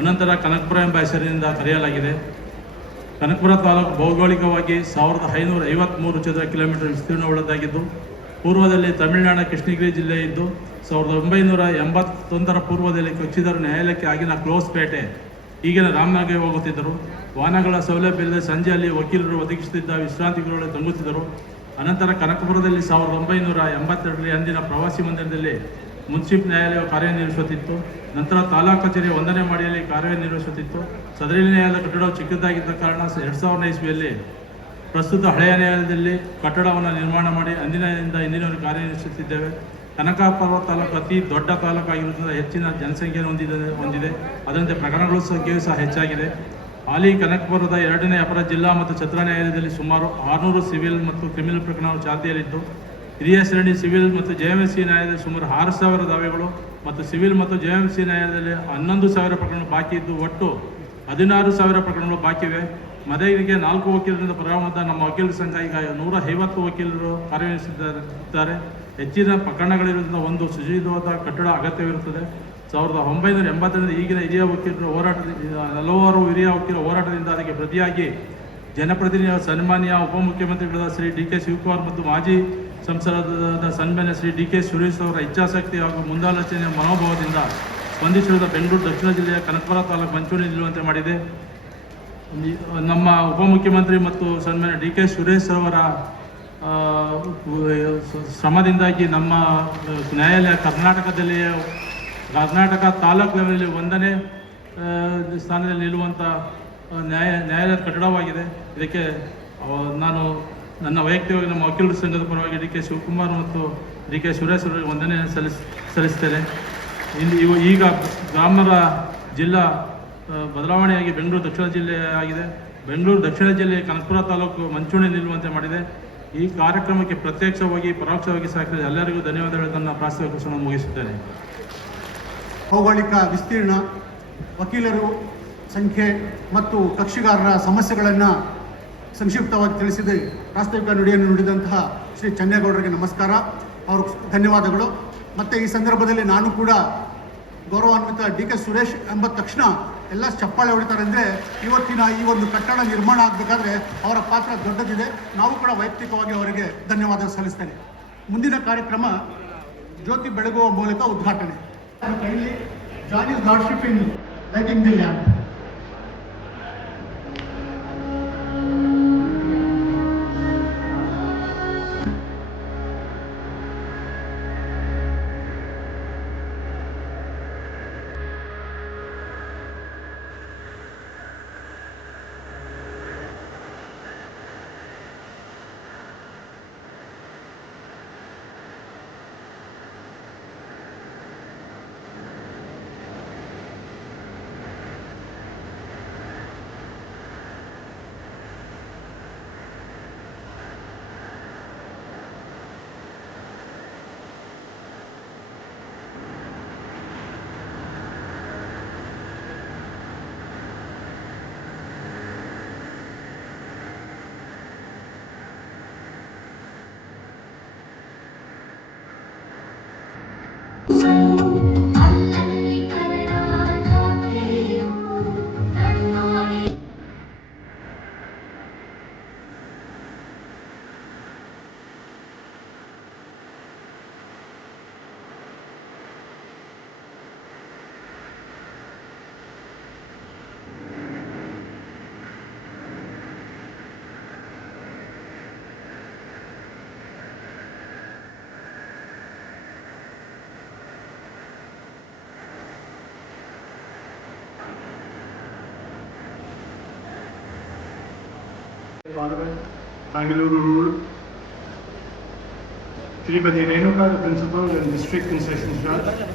ಅನಂತರ ಕನಕಪುರ ಎಂಬ ಹೆಸರಿನಿಂದ ಕರೆಯಲಾಗಿದೆ. ಕನಕಪುರ ತಾಲೂಕು ಭೌಗೋಳಿಕವಾಗಿ 1553 ಚದರ ಕಿಲೋಮೀಟರ್ ವಿಸ್ತೀರ್ಣವುಳ್ಳದ್ದಾಗಿದ್ದು, ಪೂರ್ವದಲ್ಲಿ ತಮಿಳುನಾಡಿನ ಕೃಷ್ಣಗಿರಿ ಜಿಲ್ಲೆ ಇದ್ದು 1981ರ ಪೂರ್ವದಲ್ಲಿ ಕಕ್ಷಿದಾರರು ನ್ಯಾಯಾಲಯಕ್ಕೆ ಆಗಿನ ಕ್ಲೋಸ್ಪೇಟೆ, ಈಗಿನ ರಾಮನಗರಕ್ಕೆ ಹೋಗುತ್ತಿದ್ದರು. ವಾಹನಗಳ ಸೌಲಭ್ಯ ಇಲ್ಲದೆ ಸಂಜೆಯಲ್ಲಿ ವಕೀಲರು ಒದಗಿಸುತ್ತಿದ್ದ ವಿಶ್ರಾಂತಿ ಗೃಹಗಳಲ್ಲಿ ತಂಗುತ್ತಿದ್ದರು. ಅನಂತರ ಕನಕಪುರದಲ್ಲಿ 1982ರಲ್ಲಿ ಅಂದಿನ ಪ್ರವಾಸಿ ಮಂದಿರದಲ್ಲಿ ಮುನ್ಸಿಪ್ ನ್ಯಾಯಾಲಯ ಕಾರ್ಯನಿರ್ವಹಿಸುತ್ತಿತ್ತು. ನಂತರ ತಾಲೂಕು ಕಚೇರಿ 1ನೇ ಮಹಡಿಯಲ್ಲಿ ಕಾರ್ಯನಿರ್ವಹಿಸುತ್ತಿತ್ತು. ಸದರಿ ನ್ಯಾಯಾಲಯದ ಕಟ್ಟಡವು ಚಿಕ್ಕದಾಗಿದ್ದ ಕಾರಣ 2000ನೇ ಇಸ್ವಿಯಲ್ಲಿ ಪ್ರಸ್ತುತ ಹಳೆಯ ನ್ಯಾಯಾಲಯದಲ್ಲಿ ಕಟ್ಟಡವನ್ನು ನಿರ್ಮಾಣ ಮಾಡಿ ಅಂದಿನಿಂದ ಇಂದಿನವರೆಗೆ ಕಾರ್ಯನಿರ್ವಹಿಸುತ್ತಿದ್ದೇವೆ. ಕನಕಪುರ ತಾಲೂಕು ಅತಿ ದೊಡ್ಡ ತಾಲೂಕಾಗಿರುವುದರಿಂದ ಹೆಚ್ಚಿನ ಜನಸಂಖ್ಯೆಯನ್ನು ಹೊಂದಿದೆ. ಅದರಂತೆ ಪ್ರಕರಣಗಳ ಸಂಖ್ಯೆಯೂ ಸಹ ಹೆಚ್ಚಾಗಿದೆ. ಹಾಲಿ ಕನಕಪುರದ 2ನೇ ಅಪರ ಜಿಲ್ಲಾ ಮತ್ತು ಸತ್ರ ನ್ಯಾಯಾಲಯದಲ್ಲಿ ಸುಮಾರು 600 ಸಿವಿಲ್ ಮತ್ತು ಕ್ರಿಮಿನಲ್ ಪ್ರಕರಣಗಳು ಚಾಲ್ತಿಯಲ್ಲಿದ್ದು, ಹಿರಿಯ ಶ್ರೇಣಿ ಸಿವಿಲ್ ಮತ್ತು ಜೆಎಂಸಿ ನ್ಯಾಯಾಲಯದಲ್ಲಿ ಸುಮಾರು 6000 ದಾವೆಗಳು ಮತ್ತು ಸಿವಿಲ್ ಮತ್ತು ಜೆಎಂಸಿ ನ್ಯಾಯಾಲಯದಲ್ಲಿ 11,000 ಪ್ರಕರಣಗಳು ಬಾಕಿ ಇದ್ದು, ಒಟ್ಟು 16,000 ಪ್ರಕರಣಗಳು ಬಾಕಿವೆ. ಮದುವೆಗೆ 4 ವಕೀಲರಿಂದ ಪ್ರಾರಂಭದ ನಮ್ಮ ವಕೀಲರ ಸಂಘ ಈಗ 150 ವಕೀಲರು ಕಾರ್ಯನಿರ್ವಹಿಸುತ್ತಿದ್ದಾರೆ. ಹೆಚ್ಚಿನ ಪ್ರಕರಣಗಳಿರುವುದರಿಂದ ಒಂದು ಸುಸಜ್ಜಿತವಾದ ಕಟ್ಟಡ ಅಗತ್ಯವಿರುತ್ತದೆ. 1980ರಿಂದ ಈಗಿನ ಹಿರಿಯ ವಕೀಲರ ಹಲವಾರು ಹಿರಿಯ ವಕೀಲರ ಹೋರಾಟದಿಂದ ಅದಕ್ಕೆ ಪ್ರತಿಯಾಗಿ ಜನಪ್ರತಿನಿಧಿಯ ಸನ್ಮಾನ್ಯ ಉಪಮುಖ್ಯಮಂತ್ರಿಗಳಾದ ಶ್ರೀ ಡಿ ಕೆ ಶಿವಕುಮಾರ್ ಮತ್ತು ಮಾಜಿ ಸಂಸದರಾದ ಸನ್ಮಾನ್ಯ ಶ್ರೀ ಡಿ ಕೆ ಸುರೇಶ್ ಅವರ ಇಚ್ಛಾಶಕ್ತಿ ಹಾಗೂ ಮುಂದಾಲೋಚನೆಯ ಮನೋಭಾವದಿಂದ ಸ್ಪಂದಿಸಿರುವ ಬೆಂಗಳೂರು ದಕ್ಷಿಣ ಜಿಲ್ಲೆಯ ಕನಕಪುರ ತಾಲೂಕು ಮಂಚೂಣಿ ನಿಲ್ಲುವಂತೆ ಮಾಡಿದೆ. ನಮ್ಮ ಉಪಮುಖ್ಯಮಂತ್ರಿ ಮತ್ತು ಸನ್ಮಾನ್ಯ ಡಿ ಕೆ ಸುರೇಶ್ ಅವರ ಶ್ರಮದಿಂದಾಗಿ ನಮ್ಮ ನ್ಯಾಯಾಲಯ ಕರ್ನಾಟಕ ತಾಲೂಕು ಲೆವೆಲಲ್ಲಿ 1ನೇ ಸ್ಥಾನದಲ್ಲಿ ನಿಲ್ಲುವಂಥ ನ್ಯಾಯಾಲಯದ ಕಟ್ಟಡವಾಗಿದೆ. ಇದಕ್ಕೆ ನಾನು ನನ್ನ ವೈಯಕ್ತಿಕವಾಗಿ ನಮ್ಮ ವಕೀಲರ ಸಂಘದ ಪರವಾಗಿ ಡಿ ಕೆ ಶಿವಕುಮಾರ್ ಮತ್ತು ಡಿ ಕೆ ಸುರೇಶ್ ಅವರಿಗೆ ವಂದನೆ ಸಲ್ಲಿಸ್ತೇನೆ. ಈಗ ಗ್ರಾಮರ ಜಿಲ್ಲಾ ಬದಲಾವಣೆಯಾಗಿ ಬೆಂಗಳೂರು ದಕ್ಷಿಣ ಜಿಲ್ಲೆ ಆಗಿದೆ. ಬೆಂಗಳೂರು ದಕ್ಷಿಣ ಜಿಲ್ಲೆ ಕನಕಪುರ ತಾಲೂಕು ಮಂಚೂಣಿ ನಿಲ್ಲುವಂತೆ ಮಾಡಿದೆ. ಈ ಕಾರ್ಯಕ್ರಮಕ್ಕೆ ಪ್ರತ್ಯಕ್ಷವಾಗಿ ಪರೋಕ್ಷವಾಗಿ ಸಹಕರಿಸಿದ ಎಲ್ಲರಿಗೂ ಧನ್ಯವಾದಗಳು. ನನ್ನ ಪ್ರಾಸ್ತಾವಿಕವನ್ನು ಮುಗಿಸುತ್ತೇನೆ. ಭೌಗೋಳಿಕ ವಿಸ್ತೀರ್ಣ, ವಕೀಲರು ಸಂಖ್ಯೆ ಮತ್ತು ಕಕ್ಷಿಗಾರರ ಸಮಸ್ಯೆಗಳನ್ನು ಸಂಕ್ಷಿಪ್ತವಾಗಿ ತಿಳಿಸಿದ ಪ್ರಾಸ್ತಾವಿಕ ನುಡಿಯನ್ನು ನುಡಿದಂತಹ ಶ್ರೀ ಚನ್ನೇಗೌಡರಿಗೆ ನಮಸ್ಕಾರ, ಅವರು ಧನ್ಯವಾದಗಳು. ಮತ್ತು ಈ ಸಂದರ್ಭದಲ್ಲಿ ನಾನು ಕೂಡ ಗೌರವಾನ್ವಿತ ಡಿ ಕೆ ಸುರೇಶ್ ಎಂಬ ತಕ್ಷಣ ಎಲ್ಲ ಚಪ್ಪಾಳೆ ಹೊಡಿತಾರೆ. ಅಂದರೆ ಇವತ್ತಿನ ಈ ಒಂದು ಕಟ್ಟಡ ನಿರ್ಮಾಣ ಆಗಬೇಕಾದ್ರೆ ಅವರ ಪಾತ್ರ ದೊಡ್ಡದಿದೆ. ನಾವು ಕೂಡ ವೈಯಕ್ತಿಕವಾಗಿ ಅವರಿಗೆ ಧನ್ಯವಾದ ಸಲ್ಲಿಸ್ತೇನೆ. ಮುಂದಿನ ಕಾರ್ಯಕ್ರಮ ಜ್ಯೋತಿ ಬೆಳಗುವ ಮೂಲಕ ಉದ್ಘಾಟನೆ. ಕೈಲಿ join his lordship in lighting the lamp. Honorable Bangalore Rural, Srimati Renuka, the Principal and District Concessions Judge,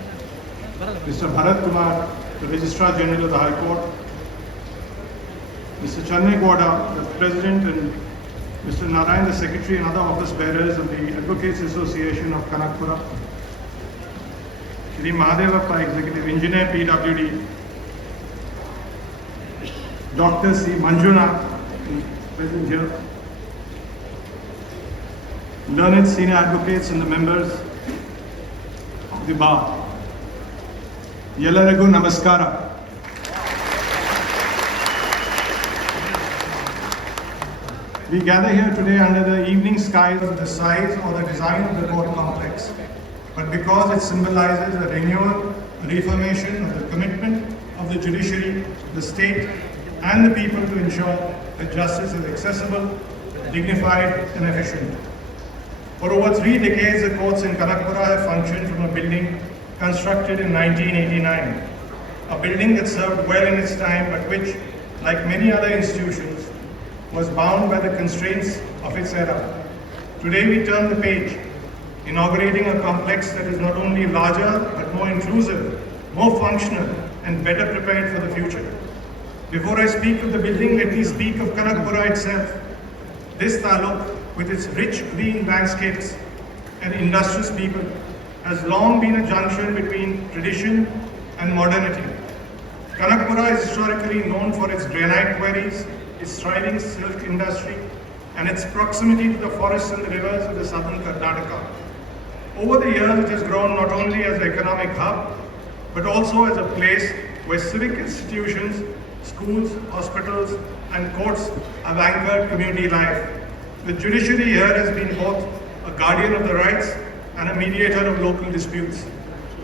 Mr. Bharat Kumar, the Registrar General of the High Court, Mr. Channai Gowda, the President, and Mr. Narayan, the Secretary, and other office bearers of the Advocates Association of Kanakpura, Shri Mahadevappa, Executive Engineer, PWD, Dr. C. Manjuna, present here, learned senior advocates and the members of the bar. Yellarigu Namaskara. We gather here today under the evening skies of the size or the design of the court complex, but because it symbolizes a renewal, a reformation of the commitment of the judiciary, the state, and the people to ensure that justice is accessible, dignified, and efficient. For over 3 decades, the courts in Kanakpura have functioned from a building constructed in 1989, a building that served well in its time, but which, like many other institutions, was bound by the constraints of its era. Today we turn the page, inaugurating a complex that is not only larger, but more inclusive, more functional, and better prepared for the future. Before I speak of the building, let me speak of Kanakpura itself. This taluk, with its rich green landscapes and industrious people, has long been a junction between tradition and modernity. Kanakpura is historically known for its granite quarries, its thriving silk industry, and its proximity to the forests and the rivers of the southern Karnataka. Over the years, it has grown not only as an economic hub, but also as a place where civic institutions, schools, hospitals, and courts have anchored community life. The judiciary here has been both a guardian of the rights and a mediator of local disputes,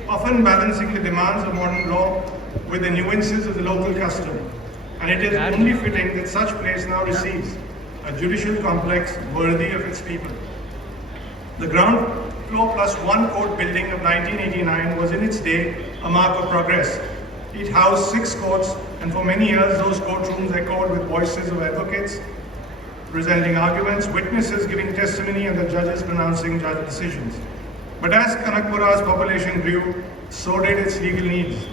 often balancing the demands of modern law with the nuances of the local custom. And it is only fitting that such place now receives a judicial complex worthy of its people. The ground floor plus 1 court building of 1989 was in its day a mark of progress. It housed 6 courts, and for many years those courtrooms echoed with voices of advocates presenting arguments, witnesses giving testimony, and the judges pronouncing judge decisions. But as Kanakpura's population grew, so did its legal needs.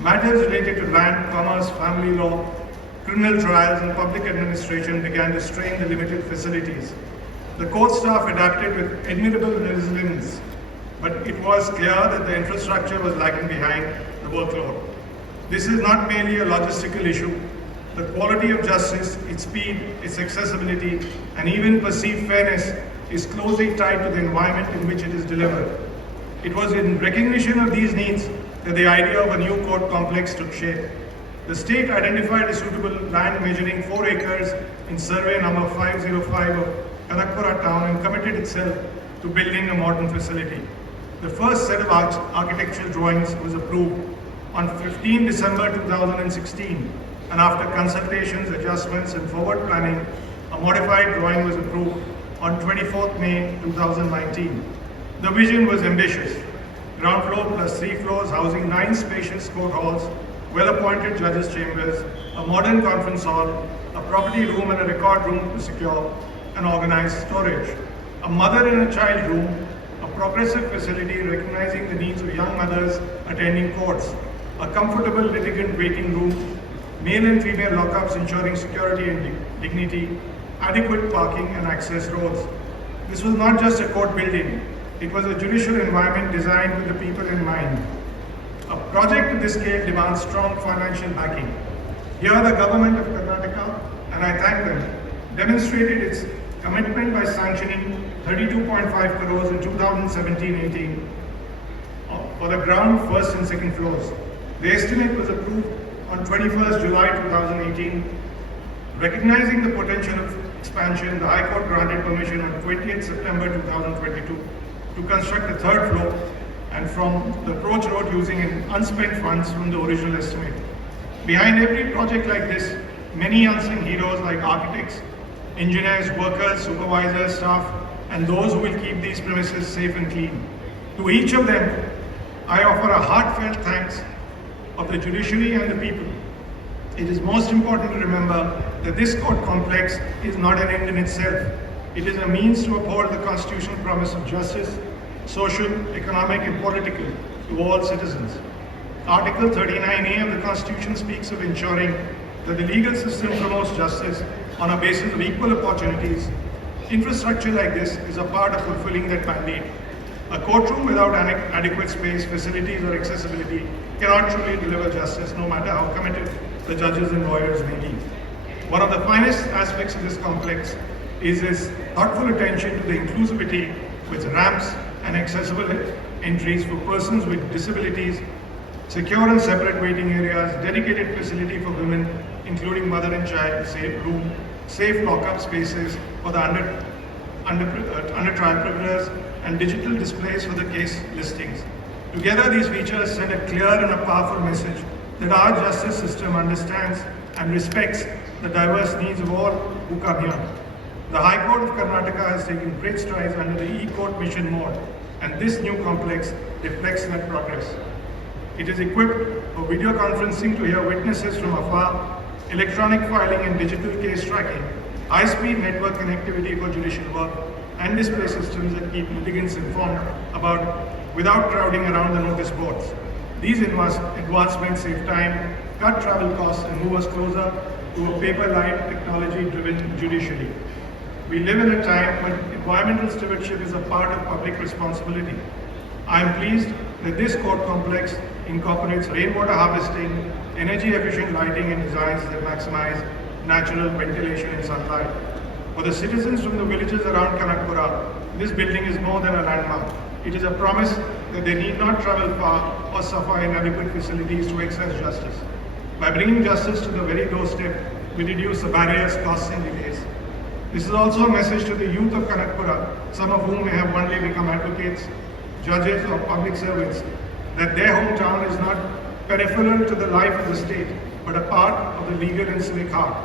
Matters related to land, commerce, family law, criminal trials, and public administration began to strain the limited facilities. The court staff adapted with admirable resilience, but it was clear that the infrastructure was lagging behind the workload. This is not merely a logistical issue. The quality of justice, its speed, its accessibility, and even perceived fairness is closely tied to the environment in which it is delivered. It was in recognition of these needs that the idea of a new court complex took shape. The state identified a suitable land measuring 4 acres in survey number 505 of Kanakpura town and committed itself to building a modern facility. The first set of architectural drawings was approved on 15 December 2016, and after consultations, adjustments, and forward planning, a modified drawing was approved on 24th May 2019. The vision was ambitious. Ground floor plus 3 floors housing 9 spacious court halls, well-appointed judges' chambers, a modern conference hall, a property room and a record room to secure and organize storage, a mother and a child room, a progressive facility recognizing the needs of young mothers attending courts, a comfortable litigant waiting room, male and female lockups ensuring security and dignity, adequate parking and access roads. This was not just a court building, it was a judicial environment designed with the people in mind. A project of this scale demands strong financial backing. Here the government of Karnataka, and I thank them, demonstrated its commitment by sanctioning 32.5 crores in 2017-18 for the ground, first and second floors. The estimate was approved on 21st July 2018. Recognizing the potential of expansion, the High Court granted permission on 20th September 2022 to construct the third floor and from the approach road using unspent funds from the original estimate. Behind every project like this, many unsung heroes like architects, engineers, workers, supervisors, staff, and those who will keep these premises safe and clean. To each of them, I offer a heartfelt thanks of the judiciary and the people. It is most important to remember that this court complex is not an end in itself. It is a means to uphold the constitutional promise of justice, social, economic, and political to all citizens. Article 39A of the Constitution speaks of ensuring that the legal system promotes justice on a basis of equal opportunities. Infrastructure like this is a part of fulfilling that mandate. A courtroom without adequate space, facilities, or accessibility cannot truly deliver justice, no matter how committed the judges and lawyers may be. One of the finest aspects of this complex is its thoughtful attention to the inclusivity with ramps and accessible entries for persons with disabilities, secure and separate waiting areas, dedicated facility for women, including mother and child, safe room, safe lock-up spaces for the under trial prisoners, and digital displays for the case listings. Together, these features send a clear and a powerful message that our justice system understands and respects the diverse needs of all who come here. The High Court of Karnataka has taken great strides under the e-court mission mode, and this new complex reflects that progress. It is equipped for video conferencing to hear witnesses from afar, electronic filing and digital case tracking, high-speed network connectivity for judicial work, and display systems that keep litigants informed without crowding around the notice boards. These advancements save time, cut travel costs, and move us closer to a paper-light, technology-driven judiciary. We live in a time when environmental stewardship is a part of public responsibility. I am pleased that this court complex incorporates rainwater harvesting, energy-efficient lighting, and designs that maximize natural ventilation and sunlight. For the citizens from the villages around Kanakapura, this building is more than a landmark. It is a promise that they need not travel far or suffer inadequate facilities to access justice. By bringing justice to the very doorstep, we reduce the barriers, costs, and delays. This is also a message to the youth of Kanakapura, some of whom may have one day become advocates, judges, or public servants, that their hometown is not peripheral to the life of the state, but a part of the legal and civic heart.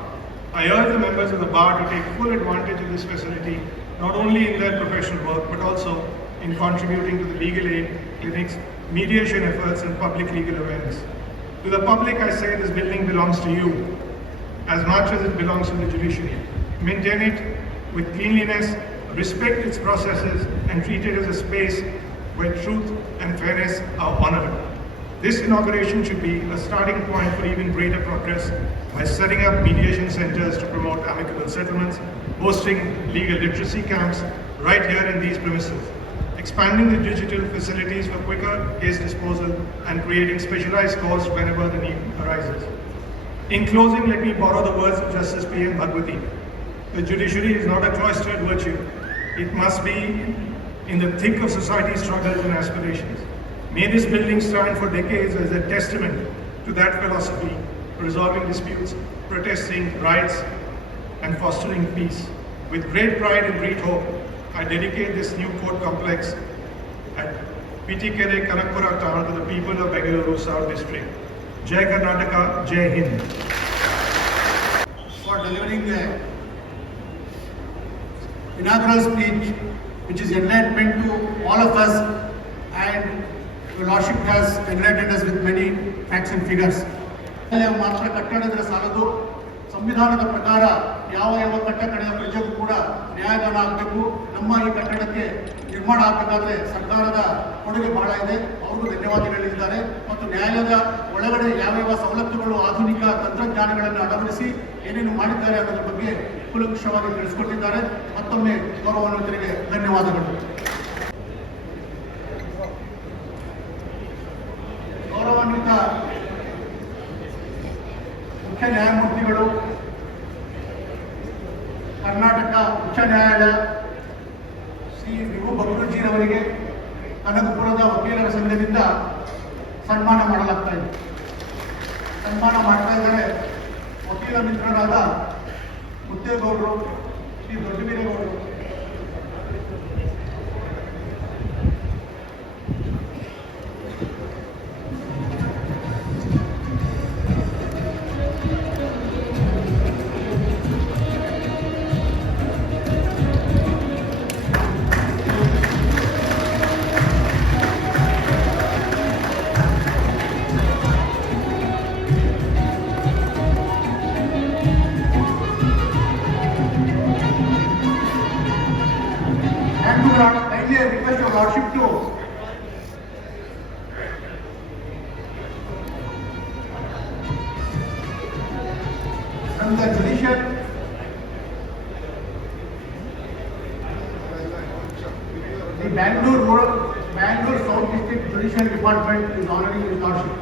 I urge the members of the bar to take full advantage of this facility, not only in their professional work, but also in contributing to the legal aid clinics, mediation efforts, and public legal awareness. To the public, I say this building belongs to you, as much as it belongs to the judiciary. Maintain it with cleanliness, respect its processes, and treat it as a space where truth and fairness are honored. This inauguration should be a starting point for even greater progress by setting up mediation centers to promote amicable settlements, hosting legal literacy camps right here in these premises, expanding the digital facilities for quicker case disposal, and creating specialized courts whenever the need arises. In closing, let me borrow the words of Justice P.M. Bhagwati. The judiciary is not a cloistered virtue. It must be in the thick of society's struggles and aspirations. May this building stand for decades as a testament to that philosophy, resolving disputes, protesting rights, and fostering peace. With great pride and great hope, I dedicate this new court complex at Pitikere, Kanakapura town to the people of Bengaluru South District. Jai Karnataka, Jai Hind. For delivering the inaugural speech, which is enlightenment to all of us, and your Lordship has enlightened us with many facts and figures. ಮಾತ್ರ ಕಟ್ಟಡದ ಸಾಲದು, ಸಂವಿಧಾನದ ಪ್ರಕಾರ ಯಾವ ಕಟ್ಟಡ ಪ್ರಜೆಗೂ ಕೂಡ ನ್ಯಾಯದಾನ ಆಗಬೇಕು. ನಮ್ಮ ಈ ಕಟ್ಟಡಕ್ಕೆ ನಿರ್ಮಾಣ ಆಗಬೇಕಾದ್ರೆ ಸರ್ಕಾರದ ಕೊಡುಗೆ ಬಹಳ ಇದೆ, ಅವ್ರಿಗೂ ಧನ್ಯವಾದಗಳಿದ್ದಾರೆ. ಮತ್ತು ನ್ಯಾಯಾಲಯದ ಒಳಗಡೆ ಯಾವ್ಯಾವ ಸವಲತ್ತುಗಳು, ಆಧುನಿಕ ತಂತ್ರಜ್ಞಾನಗಳನ್ನು ಅಳವಡಿಸಿ ಏನೇನು ಮಾಡಿದ್ದಾರೆ ಅನ್ನೋದ್ರ ಬಗ್ಗೆ ಕೂಲಂಕಷವಾಗಿ ತಿಳಿಸಿಕೊಟ್ಟಿದ್ದಾರೆ. ಮತ್ತೊಮ್ಮೆ ಗೌರವಾನ್ವಿತರಿಗೆ ಧನ್ಯವಾದಗಳು. ಗೌರವಾನ್ವಿತ ಮುಖ್ಯ ನ್ಯಾಯಮೂರ್ತಿಗಳು, ಕರ್ನಾಟಕ ಉಚ್ಚ ನ್ಯಾಯಾಲಯ ಶ್ರೀ ವಿಭು ಬಕ್ರುಜಿರವರಿಗೆ, ಕನಕಪುರದ ವಕೀಲರ ಸಂಘದಿಂದ ಸನ್ಮಾನ ಮಾಡಲಾಗ್ತಾ ಇದೆ. ಸನ್ಮಾನ ಮಾಡ್ತಾ ಇದ್ದಾರೆ ವಕೀಲ ಮಿತ್ರರಾದ ಮುತ್ತೇಗೌಡರು, Shri ದೊಡ್ಡವೀರೇಗೌಡರು. Kindly request your lordship to from the judicial the Bangalore South District Judicial Department is honoring his lordship.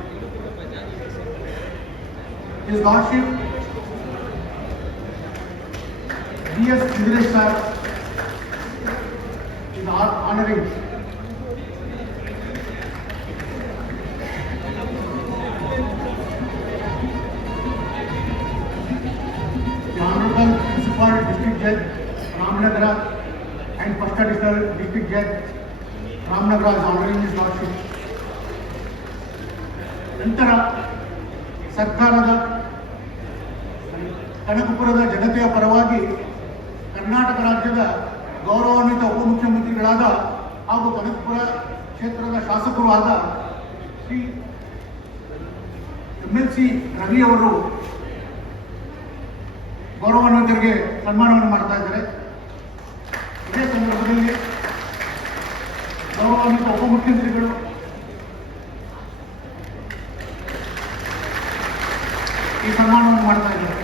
His lordship D.S. Indresh sir is honoring the Honorable Principal District Judge Ramnagara and First Additional District Judge Ramnagara is honoring his lordship. ನಂತರ ಸರ್ಕಾರದ ಕನಕಪುರದ ಜನತೆಯ ಪರವಾಗಿ ಕರ್ನಾಟಕ ರಾಜ್ಯದ ಗೌರವಾನ್ವಿತ ಉಪಮುಖ್ಯಮಂತ್ರಿಗಳಾದ ಹಾಗೂ ಕನಕಪುರ ಕ್ಷೇತ್ರದ ಶಾಸಕರು ಆದ ಶ್ರೀ MLC ರವಿ ಅವರು ಗೌರವಾನ್ವಿತರಿಗೆ ಸನ್ಮಾನವನ್ನು ಮಾಡ್ತಾ ಇದ್ದಾರೆ. ಇದೇ ಸಂದರ್ಭದಲ್ಲಿ ಗೌರವಾನ್ವಿತ ಉಪಮುಖ್ಯಮಂತ್ರಿಗಳು ಈ ಸನ್ಮಾನವನ್ನು ಮಾಡ್ತಾ ಇದ್ದಾರೆ.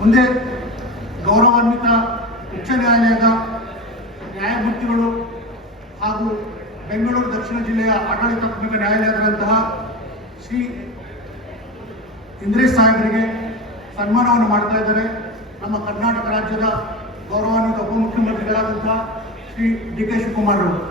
ಮುಂದೆ ಗೌರವಾನ್ವಿತ ಉಚ್ಚ ನ್ಯಾಯಾಲಯದ ನ್ಯಾಯಮೂರ್ತಿಗಳು ಹಾಗೂ ಬೆಂಗಳೂರು ದಕ್ಷಿಣ ಜಿಲ್ಲೆಯ ಆಡಳಿತಾತ್ಮಕ ನ್ಯಾಯಾಲಯದಂತಹ ಶ್ರೀ ಇಂದ್ರೇಶ್ ಸಾಹೇಬರಿಗೆ ಸನ್ಮಾನವನ್ನು ಮಾಡ್ತಾ ಇದ್ದಾರೆ. ನಮ್ಮ ಕರ್ನಾಟಕ ರಾಜ್ಯದ ಗೌರವಾನ್ವಿತ ಉಪಮುಖ್ಯಮಂತ್ರಿಗಳಾದಂತಹ ಶ್ರೀ ಡಿ ಕೆ ಶಿವಕುಮಾರ್ ಅವರು.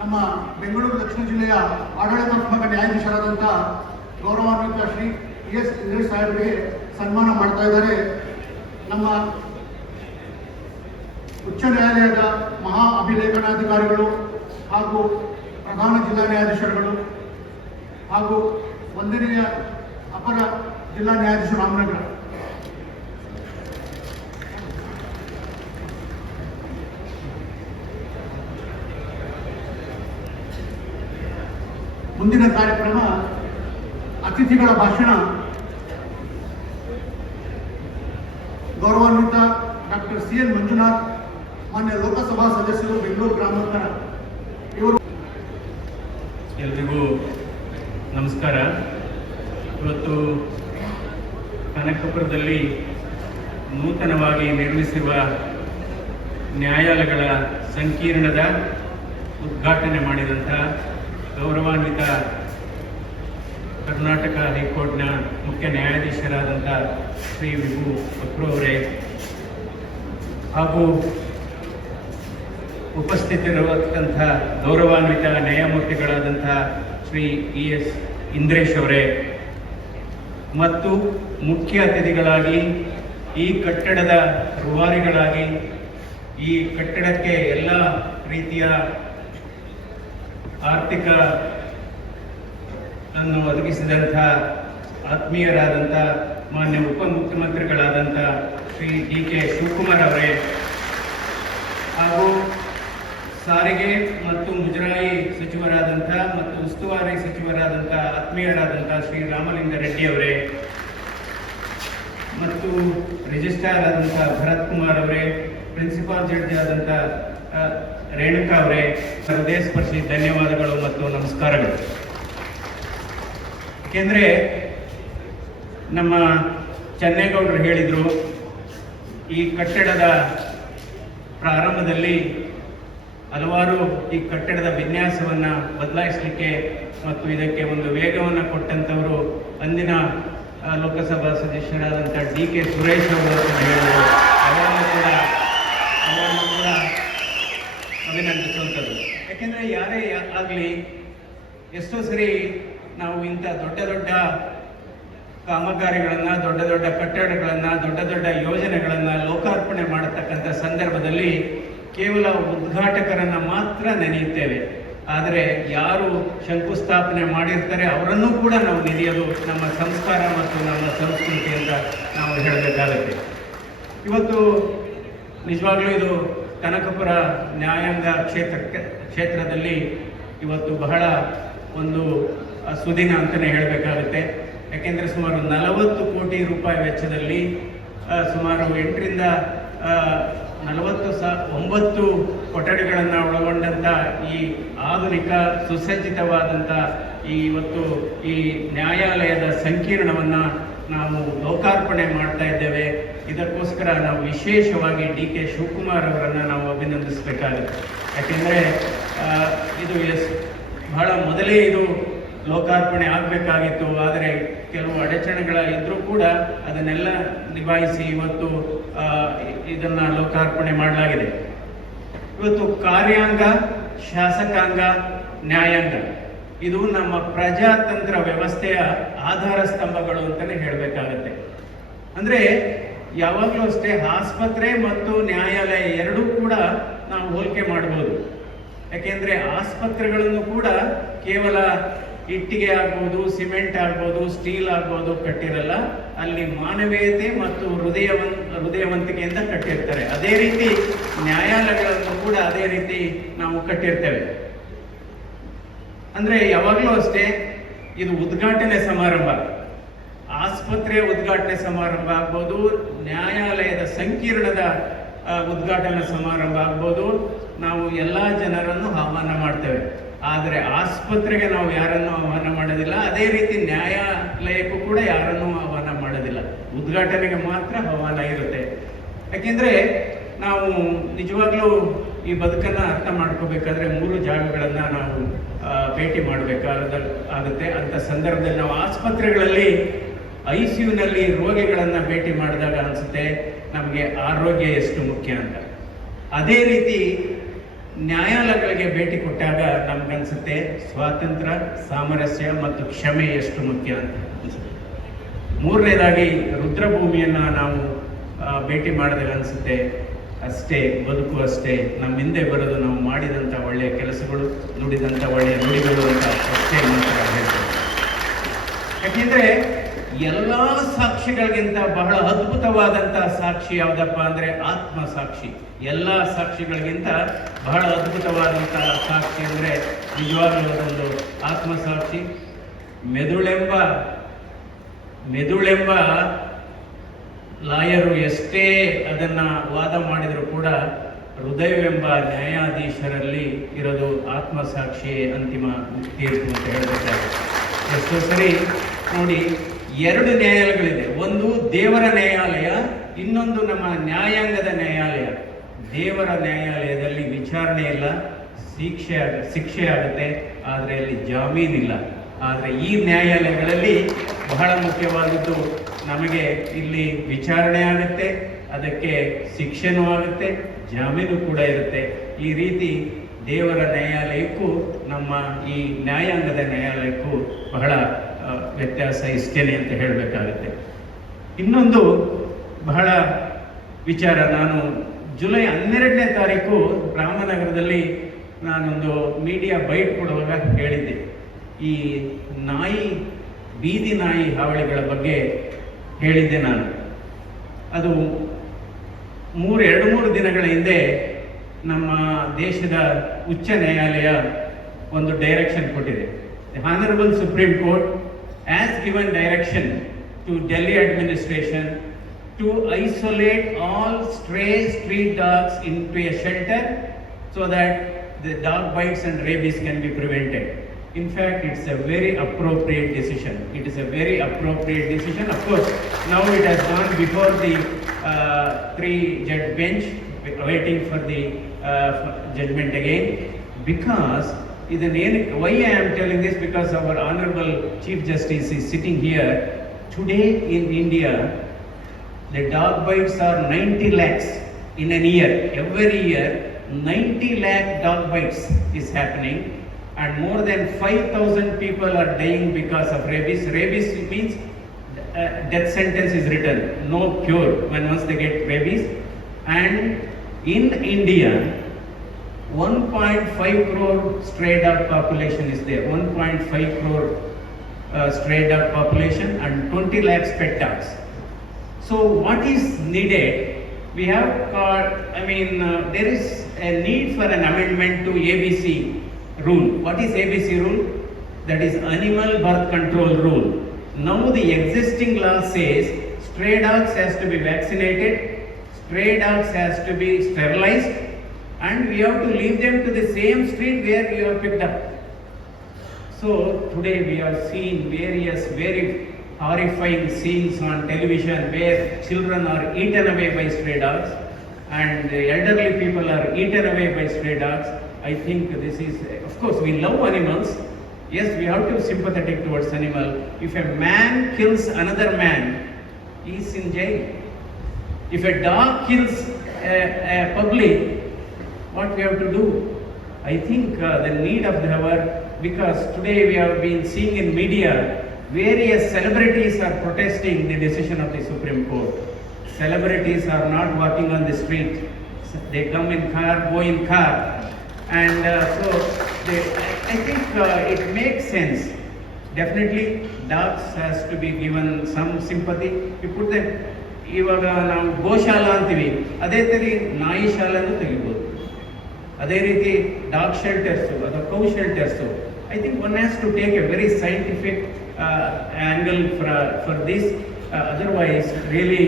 ನಮ್ಮ ಬೆಂಗಳೂರು ದಕ್ಷಿಣ ಜಿಲ್ಲೆಯ ಆಡಳಿತಾತ್ಮಕ ನ್ಯಾಯಾಧೀಶರಾದಂಥ ಗೌರವಾನ್ವಿತ ಶ್ರೀ ಎಸ್ ಇಂದ್ರೇಶ್ ಸಾಹೇಬರಿಗೆ ಸನ್ಮಾನ ಮಾಡ್ತಾ ಇದ್ದಾರೆ. ನಮ್ಮ ಉಚ್ಚ ನ್ಯಾಯಾಲಯದ ಮಹಾ ಅಭಿಲೇಖನಾಧಿಕಾರಿಗಳು ಹಾಗೂ ಪ್ರಧಾನ ಜಿಲ್ಲಾ ನ್ಯಾಯಾಧೀಶರುಗಳು ಹಾಗೂ 1ನೇ ಅಪರ ಜಿಲ್ಲಾ ನ್ಯಾಯಾಧೀಶರು ರಾಮನಗರ. ಮುಂದಿನ ಕಾರ್ಯಕ್ರಮ ಅತಿಥಿಗಳ ಭಾಷಣ. ಗೌರವಾನ್ವಿತ ಡಾಕ್ಟರ್ CN ಮಂಜುನಾಥ್, ಮಾನ್ಯ ಲೋಕಸಭಾ ಸದಸ್ಯರು, ಬೆಂಗಳೂರು ಗ್ರಾಮಾಂತರ. ಇವರು ಎಲ್ರಿಗೂ ನಮಸ್ಕಾರ. ಇವತ್ತು ಕನಕಪುರದಲ್ಲಿ ನೂತನವಾಗಿ ನಿರ್ಮಿಸಿರುವ ನ್ಯಾಯಾಲಯಗಳ ಸಂಕೀರ್ಣದ ಉದ್ಘಾಟನೆ ಮಾಡಿದಂಥ ಗೌರವಾನ್ವಿತ ಕರ್ನಾಟಕ ಹೈಕೋರ್ಟ್ನ ಮುಖ್ಯ ನ್ಯಾಯಾಧೀಶರಾದಂಥ ಶ್ರೀ ವಿಭು ಬಕ್ರು ಅವರೇ ಹಾಗೂ ಉಪಸ್ಥಿತರಿರತಕ್ಕಂಥ ಗೌರವಾನ್ವಿತ ನ್ಯಾಯಮೂರ್ತಿಗಳಾದಂಥ ಶ್ರೀ ES ಇಂದ್ರೇಶ್ ಅವರೇ ಮತ್ತು ಮುಖ್ಯ ಅತಿಥಿಗಳಾಗಿ, ಈ ಕಟ್ಟಡದ ರೂವಾರಿಗಳಾಗಿ, ಈ ಕಟ್ಟಡಕ್ಕೆ ಎಲ್ಲ ರೀತಿಯ ಆರ್ಥಿಕ ಅನ್ನು ಒದಗಿಸಿದಂಥ ಆತ್ಮೀಯರಾದಂಥ ಮಾನ್ಯ ಉಪಮುಖ್ಯಮಂತ್ರಿಗಳಾದಂಥ ಶ್ರೀ ಡಿ.ಕೆ. ಶಿವಕುಮಾರ್ ಅವರೇ, ಹಾಗೂ ಸಾರಿಗೆ ಮತ್ತು ಮುಜರಾಯಿ ಸಚಿವರಾದಂಥ ಮತ್ತು ಉಸ್ತುವಾರಿ ಸಚಿವರಾದಂಥ ಆತ್ಮೀಯರಾದಂಥ ಶ್ರೀ ರಾಮಲಿಂಗಾರೆಡ್ಡಿ ಅವರೇ, ಮತ್ತು ರಿಜಿಸ್ಟ್ರಾರ್ ಆದಂಥ ಭರತ್ ಕುಮಾರ್ ಅವರೇ, ಪ್ರಿನ್ಸಿಪಾಲ್ ಜಡ್ಜ್ ಆದಂಥ ರೇಣುಕಾ ಅವರೇ, ಹೃದಯ ಸ್ಪರ್ಶಿ ಧನ್ಯವಾದಗಳು ಮತ್ತು ನಮಸ್ಕಾರಗಳು. ಏಕೆಂದರೆ ನಮ್ಮ ಚನ್ನೇಗೌಡರು ಹೇಳಿದರು, ಈ ಕಟ್ಟಡದ ಪ್ರಾರಂಭದಲ್ಲಿ ಹಲವಾರು ಈ ಕಟ್ಟಡದ ವಿನ್ಯಾಸವನ್ನು ಬದಲಾಯಿಸಲಿಕ್ಕೆ ಮತ್ತು ಇದಕ್ಕೆ ಒಂದು ವೇಗವನ್ನು ಕೊಟ್ಟಂಥವರು ಅಂದಿನ ಲೋಕಸಭಾ ಸದಸ್ಯರಾದಂಥ ಡಿ.ಕೆ. ಸುರೇಶ್ ಅವರು ಹೇಳಿದರು. ಅವರನ್ನು ಕೂಡ ಅಭಿನಂದಿಸುವಂಥದ್ದು. ಯಾಕೆಂದರೆ ಯಾರೇ ಆಗಲಿ, ಎಷ್ಟೋ ಸರಿ ನಾವು ಇಂಥ ದೊಡ್ಡ ದೊಡ್ಡ ಕಾಮಗಾರಿಗಳನ್ನು, ದೊಡ್ಡ ದೊಡ್ಡ ಕಟ್ಟಡಗಳನ್ನು, ದೊಡ್ಡ ದೊಡ್ಡ ಯೋಜನೆಗಳನ್ನು ಲೋಕಾರ್ಪಣೆ ಮಾಡತಕ್ಕಂಥ ಸಂದರ್ಭದಲ್ಲಿ ಕೇವಲ ಉದ್ಘಾಟಕರನ್ನು ಮಾತ್ರ ನೆನೆಯುತ್ತೇವೆ. ಆದರೆ ಯಾರು ಶಂಕುಸ್ಥಾಪನೆ ಮಾಡಿರ್ತಾರೆ ಅವರನ್ನೂ ಕೂಡ ನಾವು ನೆನೆಯೋದು ನಮ್ಮ ಸಂಸ್ಕಾರ ಮತ್ತು ನಮ್ಮ ಸಂಸ್ಕೃತಿ ಅಂತ ನಾವು ಹೇಳಬೇಕಾಗುತ್ತೆ. ಇವತ್ತು ನಿಜವಾಗ್ಲೂ ಇದು ಕನಕಪುರ ನ್ಯಾಯಾಂಗ ಕ್ಷೇತ್ರದಲ್ಲಿ ಇವತ್ತು ಬಹಳ ಒಂದು ಸುದಿನ ಅಂತಲೇ ಹೇಳಬೇಕಾಗುತ್ತೆ. ಯಾಕೆಂದರೆ ಸುಮಾರು 40 ಕೋಟಿ ರೂಪಾಯಿ ವೆಚ್ಚದಲ್ಲಿ ಸುಮಾರು 8 ರಿಂದ 9 ಕೊಠಡಿಗಳನ್ನು ಒಳಗೊಂಡಂಥ ಈ ಆಧುನಿಕ ಸುಸಜ್ಜಿತವಾದಂಥ ಇವತ್ತು ಈ ನ್ಯಾಯಾಲಯದ ಸಂಕೀರ್ಣವನ್ನು ನಾವು ಲೋಕಾರ್ಪಣೆ ಮಾಡ್ತಾ ಇದ್ದೇವೆ. ಇದಕ್ಕೋಸ್ಕರ ನಾವು ವಿಶೇಷವಾಗಿ ಡಿ.ಕೆ. ಶಿವಕುಮಾರ್ ಅವರನ್ನು ನಾವು ಅಭಿನಂದಿಸಬೇಕಾಗುತ್ತೆ. ಯಾಕೆಂದರೆ ಇದು ಬಹಳ ಮೊದಲೇ ಇದು ಲೋಕಾರ್ಪಣೆ ಆಗಬೇಕಾಗಿತ್ತು. ಆದರೆ ಕೆಲವು ಅಡಚಣೆಗಳ ಇದ್ದರೂ ಕೂಡ ಅದನ್ನೆಲ್ಲ ನಿಭಾಯಿಸಿ ಇವತ್ತು ಇದನ್ನು ಲೋಕಾರ್ಪಣೆ ಮಾಡಲಾಗಿದೆ. ಇವತ್ತು ಕಾರ್ಯಾಂಗ, ಶಾಸಕಾಂಗ, ನ್ಯಾಯಾಂಗ ಇದು ನಮ್ಮ ಪ್ರಜಾತಂತ್ರ ವ್ಯವಸ್ಥೆಯ ಆಧಾರ ಸ್ತಂಭಗಳು ಅಂತಲೇ ಹೇಳಬೇಕಾಗತ್ತೆ. ಅಂದರೆ ಯಾವಾಗಲೂ ಅಷ್ಟೇ ಆಸ್ಪತ್ರೆ ಮತ್ತು ನ್ಯಾಯಾಲಯ ಎರಡೂ ಕೂಡ ನಾವು ಹೋಲಿಕೆ ಮಾಡ್ಬೋದು. ಯಾಕೆಂದರೆ ಆಸ್ಪತ್ರೆಗಳನ್ನು ಕೂಡ ಕೇವಲ ಇಟ್ಟಿಗೆ ಆಗ್ಬೋದು, ಸಿಮೆಂಟ್ ಆಗ್ಬೋದು, ಸ್ಟೀಲ್ ಆಗ್ಬೋದು ಕಟ್ಟಿರಲ್ಲ. ಅಲ್ಲಿ ಮಾನವೀಯತೆ ಮತ್ತು ಹೃದಯವಂತಿಕೆಯಿಂದ ಕಟ್ಟಿರ್ತಾರೆ. ಅದೇ ರೀತಿ ನ್ಯಾಯಾಲಯಗಳನ್ನು ಕೂಡ ಅದೇ ರೀತಿ ನಾವು ಕಟ್ಟಿರ್ತೇವೆ. ಅಂದರೆ ಯಾವಾಗಲೂ ಅಷ್ಟೇ ಇದು ಉದ್ಘಾಟನೆ ಸಮಾರಂಭ, ಆಸ್ಪತ್ರೆಯ ಉದ್ಘಾಟನೆ ಸಮಾರಂಭ ಆಗ್ಬೋದು, ನ್ಯಾಯಾಲಯದ ಸಂಕೀರ್ಣದ ಉದ್ಘಾಟನಾ ಸಮಾರಂಭ ಆಗ್ಬೋದು, ನಾವು ಎಲ್ಲ ಜನರನ್ನು ಆಹ್ವಾನ ಮಾಡ್ತೇವೆ. ಆದರೆ ಆಸ್ಪತ್ರೆಗೆ ನಾವು ಯಾರನ್ನು ಆಹ್ವಾನ ಮಾಡೋದಿಲ್ಲ. ಅದೇ ರೀತಿ ನ್ಯಾಯಾಲಯಕ್ಕೂ ಕೂಡ ಯಾರನ್ನೂ ಆಹ್ವಾನ ಮಾಡೋದಿಲ್ಲ. ಉದ್ಘಾಟನೆಗೆ ಮಾತ್ರ ಆಹ್ವಾನ ಇರುತ್ತೆ. ಯಾಕೆಂದರೆ ನಾವು ನಿಜವಾಗ್ಲೂ ಈ ಬದುಕನ್ನು ಅರ್ಥ ಮಾಡ್ಕೋಬೇಕಾದ್ರೆ 3 ಜಾಗಗಳನ್ನು ನಾವು ಭೇಟಿ ಮಾಡಬೇಕಾಗುತ್ತೆ. ಅಂಥ ಸಂದರ್ಭದಲ್ಲಿ ನಾವು ಆಸ್ಪತ್ರೆಗಳಲ್ಲಿ ICUನಲ್ಲಿ ರೋಗಿಗಳನ್ನು ಭೇಟಿ ಮಾಡಿದಾಗ ಅನಿಸುತ್ತೆ ನಮಗೆ ಆರೋಗ್ಯ ಎಷ್ಟು ಮುಖ್ಯ ಅಂತ. ಅದೇ ರೀತಿ ನ್ಯಾಯಾಲಯಗಳಿಗೆ ಭೇಟಿ ಕೊಟ್ಟಾಗ ನಮ್ಗನ್ಸುತ್ತೆ ಸ್ವಾತಂತ್ರ್ಯ, ಸಾಮರಸ್ಯ ಮತ್ತು ಕ್ಷಮೆ ಎಷ್ಟು ಮುಖ್ಯ ಅಂತ ಅನಿಸುತ್ತೆ. 3ನೇದಾಗಿ ರುದ್ರಭೂಮಿಯನ್ನು ನಾವು ಭೇಟಿ ಮಾಡಿದಾಗ ಅನಿಸುತ್ತೆ ಅಷ್ಟೇ ಬದುಕು, ಅಷ್ಟೇ ನಮ್ಮ ಹಿಂದೆ ಬರೋದು ನಾವು ಮಾಡಿದಂಥ ಒಳ್ಳೆಯ ಕೆಲಸಗಳು, ನುಡಿದಂಥ ಒಳ್ಳೆಯ ನುಡಿಗಳು ಅಂತ ಅಷ್ಟೇ ಮಾತ್ರ ಹೇಳ್ತಾರೆ. ಯಾಕೆಂದರೆ ಎಲ್ಲ ಸಾಕ್ಷಿಗಳಿಗಿಂತ ಬಹಳ ಅದ್ಭುತವಾದಂಥ ಸಾಕ್ಷಿ ಯಾವುದಪ್ಪ ಅಂದರೆ ಆತ್ಮ ಸಾಕ್ಷಿ. ಎಲ್ಲ ಸಾಕ್ಷಿಗಳಿಗಿಂತ ಬಹಳ ಅದ್ಭುತವಾದಂಥ ಸಾಕ್ಷಿ ಅಂದರೆ ನಿಜವಾಗ್ಲೂ ಅದೊಂದು ಆತ್ಮಸಾಕ್ಷಿ. ಮೆದುಳೆಂಬ ಲಾಯರು ಎಷ್ಟೇ ಅದನ್ನು ವಾದ ಮಾಡಿದರೂ ಕೂಡ ಹೃದಯವೆಂಬ ನ್ಯಾಯಾಧೀಶರಲ್ಲಿ ಇರೋದು ಆತ್ಮಸಾಕ್ಷಿಯೇ ಅಂತಿಮ ತೀರ್ಪು ಅಂತ ಹೇಳಬೇಕಾಗುತ್ತೆ. ಎಷ್ಟೋ ಸರಿ ನೋಡಿ, 2 ನ್ಯಾಯಾಲಯಗಳಿದೆ. ಒಂದು ದೇವರ ನ್ಯಾಯಾಲಯ, ಇನ್ನೊಂದು ನಮ್ಮ ನ್ಯಾಯಾಂಗದ ನ್ಯಾಯಾಲಯ. ದೇವರ ನ್ಯಾಯಾಲಯದಲ್ಲಿ ವಿಚಾರಣೆ ಇಲ್ಲ, ಶಿಕ್ಷೆ ಆಗುತ್ತೆ, ಆದರೆ ಅಲ್ಲಿ ಜಾಮೀನಿಲ್ಲ. ಆದರೆ ಈ ನ್ಯಾಯಾಲಯಗಳಲ್ಲಿ ಬಹಳ ಮುಖ್ಯವಾದದ್ದು ನಮಗೆ ಇಲ್ಲಿ ವಿಚಾರಣೆ ಆಗುತ್ತೆ, ಅದಕ್ಕೆ ಶಿಕ್ಷೆನೂ ಆಗುತ್ತೆ, ಜಾಮೀನು ಕೂಡ ಇರುತ್ತೆ. ಈ ರೀತಿ ದೇವರ ನ್ಯಾಯಾಲಯಕ್ಕೂ ನಮ್ಮ ಈ ನ್ಯಾಯಾಂಗದ ನ್ಯಾಯಾಲಯಕ್ಕೂ ಬಹಳ ವ್ಯತ್ಯಾಸ ಇಷ್ಟೇನೆ ಅಂತ ಹೇಳಬೇಕಾಗುತ್ತೆ. ಇನ್ನೊಂದು ಬಹಳ ವಿಚಾರ, ನಾನು ಜುಲೈ 12ನೇ ತಾರೀಕು ರಾಮನಗರದಲ್ಲಿ ನಾನೊಂದು ಮೀಡಿಯಾ ಬೈಟ್ ಕೊಡುವಾಗ ಹೇಳಿದ್ದೆ, ಈ ಬೀದಿ ನಾಯಿ ಹಾವಳಿಗಳ ಬಗ್ಗೆ ಹೇಳಿದ್ದೆ ನಾನು. ಅದು 2-3 ದಿನಗಳ ಹಿಂದೆ ನಮ್ಮ ದೇಶದ ಉಚ್ಚ ನ್ಯಾಯಾಲಯ ಒಂದು ಡೈರೆಕ್ಷನ್ ಕೊಟ್ಟಿದೆ. The honourable supreme court has given direction to Delhi administration to isolate all stray street dogs into a shelter so that the dog bites and rabies can be prevented. In fact, it's a very appropriate decision. It is a very appropriate decision. Of course, now it has gone before the 3-judge bench, waiting for the judgment again. Because why I am telling this? Because our Honorable Chief Justice is sitting here. Today in India, the dog bites are 90 lakhs in a year. Every year, 90 lakh dog bites is happening, and more than 5,000 people are dying because of rabies. Rabies means death sentence is written, no cure once they get rabies. And in India, 1.5 crore stray dog population is there. 1.5 crore stray dog population and 20 lakhs pet dogs. So what is needed? We have got, there is a need for an amendment to ABC rule. What is ABC rule? That is Animal Birth Control Rule. Now the existing law says stray dogs has to be vaccinated, stray dogs has to be sterilized, and we have to leave them to the same street where you have picked up. So today we have seen various very horrifying scenes on television where children are eaten away by stray dogs and elderly people are eaten away by stray dogs. I think this is, of course, we love animals. Yes, we have to be sympathetic towards animal. If a man kills another man, he is in jail. If a dog kills a public, what we have to do? I think the need of the hour, because today we have been seeing in media various celebrities are protesting the decision of the Supreme Court. Celebrities are not walking on the street. They come in car, go in car. And I think it makes sense. Definitely dogs has to be given some sympathy. You put them, ಇವಾಗ ನಾವು ಗೋಶಾಲಾ ಅಂತೀವಿ, ಅದೇ ಥರ ನಾಯಿ ಶಾಲೆನೂ ತೆಗಿಬೋದು. ಅದೇ ರೀತಿ ಡಾಗ್ ಶೆಲ್ಟರ್ಸು ಅಥವಾ cow ಶೆಲ್ಟರ್ಸು. I think one has to take a very scientific angle for this. Otherwise, really,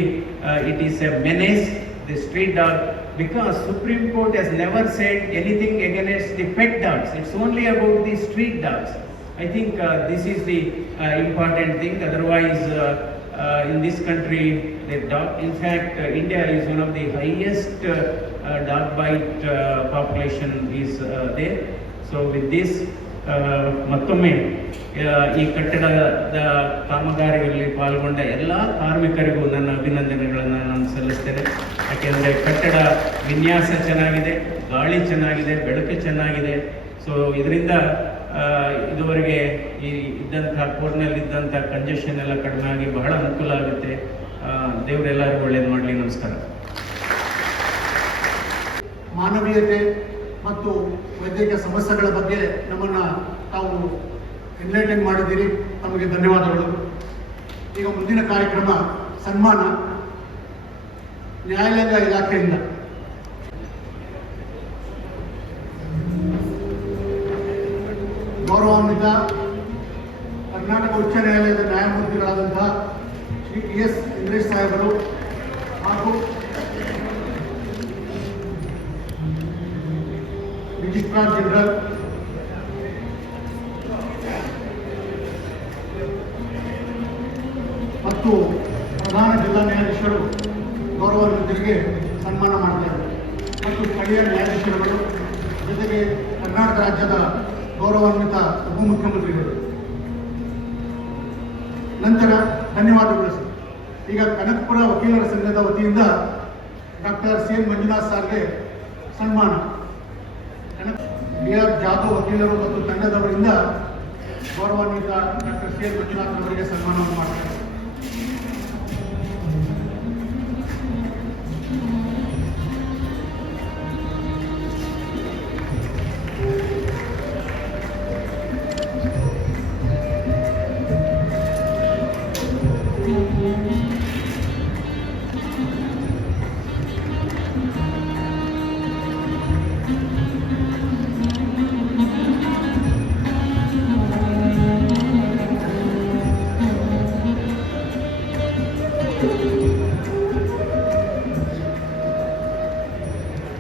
it is a menace, the street dog, because Supreme Court has never said anything against the pet dogs. It's only about the street dogs. I think this is the important thing. Otherwise, in this country, the dog, in fact, India is one of the highest dog bite population is there. So with this, ಮತ್ತೊಮ್ಮೆ ಈ ಕಟ್ಟಡದ ಕಾಮಗಾರಿಯಲ್ಲಿ ಪಾಲ್ಗೊಂಡ ಎಲ್ಲ ಕಾರ್ಮಿಕರಿಗೂ ನನ್ನ ಅಭಿನಂದನೆಗಳನ್ನು ನಾನು ಸಲ್ಲಿಸ್ತೇನೆ. ಯಾಕೆಂದರೆ ಕಟ್ಟಡ ವಿನ್ಯಾಸ ಚೆನ್ನಾಗಿದೆ, ಗಾಳಿ ಚೆನ್ನಾಗಿದೆ, ಬೆಳಕು ಚೆನ್ನಾಗಿದೆ. ಸೊ ಇದರಿಂದ ಇದುವರೆಗೆ ಈ ಇದ್ದಂಥ ಕೋರ್ಟ್ನಲ್ಲಿದ್ದಂಥ ಕಂಜೆಷನ್ ಎಲ್ಲ ಕಡಿಮೆ ಆಗಿ ಬಹಳ ಅನುಕೂಲ ಆಗುತ್ತೆ. ದೇವರೆಲ್ಲರಿಗೂ ಒಳ್ಳೇದು ಮಾಡಲಿ. ನಮಸ್ಕಾರ. ಮಾನವೀಯತೆ ಮತ್ತು ವೈದ್ಯಕೀಯ ಸಮಸ್ಯೆಗಳ ಬಗ್ಗೆ ನಮ್ಮನ್ನು ತಾವು ಎನ್ಲೈಟನ್ ಮಾಡಿದ್ದೀರಿ. ತಮಗೆ ಧನ್ಯವಾದಗಳು. ಈಗ ಮುಂದಿನ ಕಾರ್ಯಕ್ರಮ ಸನ್ಮಾನ ನ್ಯಾಯಾಲಯ ಇಲಾಖೆಯಿಂದ. ಗೌರವಾನ್ವಿತ ಕರ್ನಾಟಕ ಉಚ್ಚ ನ್ಯಾಯಾಲಯದ ನ್ಯಾಯಮೂರ್ತಿಗಳಾದಂತಹ ಶ್ರೀ PS ಇಂದ್ರೇಶ್ ಸಾಹೇಬರು ಹಾಗೂ ರಿಜಿಸ್ಟ್ರಾರ್ ಜನರಲ್ ಮತ್ತು ಪ್ರಧಾನ ಜಿಲ್ಲಾ ನ್ಯಾಯಾಧೀಶರು ಗೌರವಾನ್ವಿತರಿಗೆ ಸನ್ಮಾನ ಮಾಡಿದ್ದಾರೆ ಮತ್ತು ಸ್ಥಳೀಯ ನ್ಯಾಯಾಧೀಶರುಗಳು, ಜೊತೆಗೆ ಕರ್ನಾಟಕ ರಾಜ್ಯದ ಗೌರವಾನ್ವಿತ ಉಪಮುಖ್ಯಮಂತ್ರಿಗಳು. ನಂತರ ಧನ್ಯವಾದಗಳು ಸರ್. ಈಗ ಕನಕಪುರ ವಕೀಲರ ಸಂಘದ ವತಿಯಿಂದ ಡಾಕ್ಟರ್ CN ಮಂಜುನಾಥ್ ಸರ್ಗೆ ಸನ್ಮಾನ. DR ಜಾಧವ್ ವಕೀಲರು ಮತ್ತು ತಂಡದವರಿಂದ ಗೌರವಾನ್ವಿತ ಡಾಕ್ಟರ್ ಕೆ ಮಂಜುನಾಥ್ ಅವರಿಗೆ ಸನ್ಮಾನವನ್ನು ಮಾಡ್ತಾರೆ.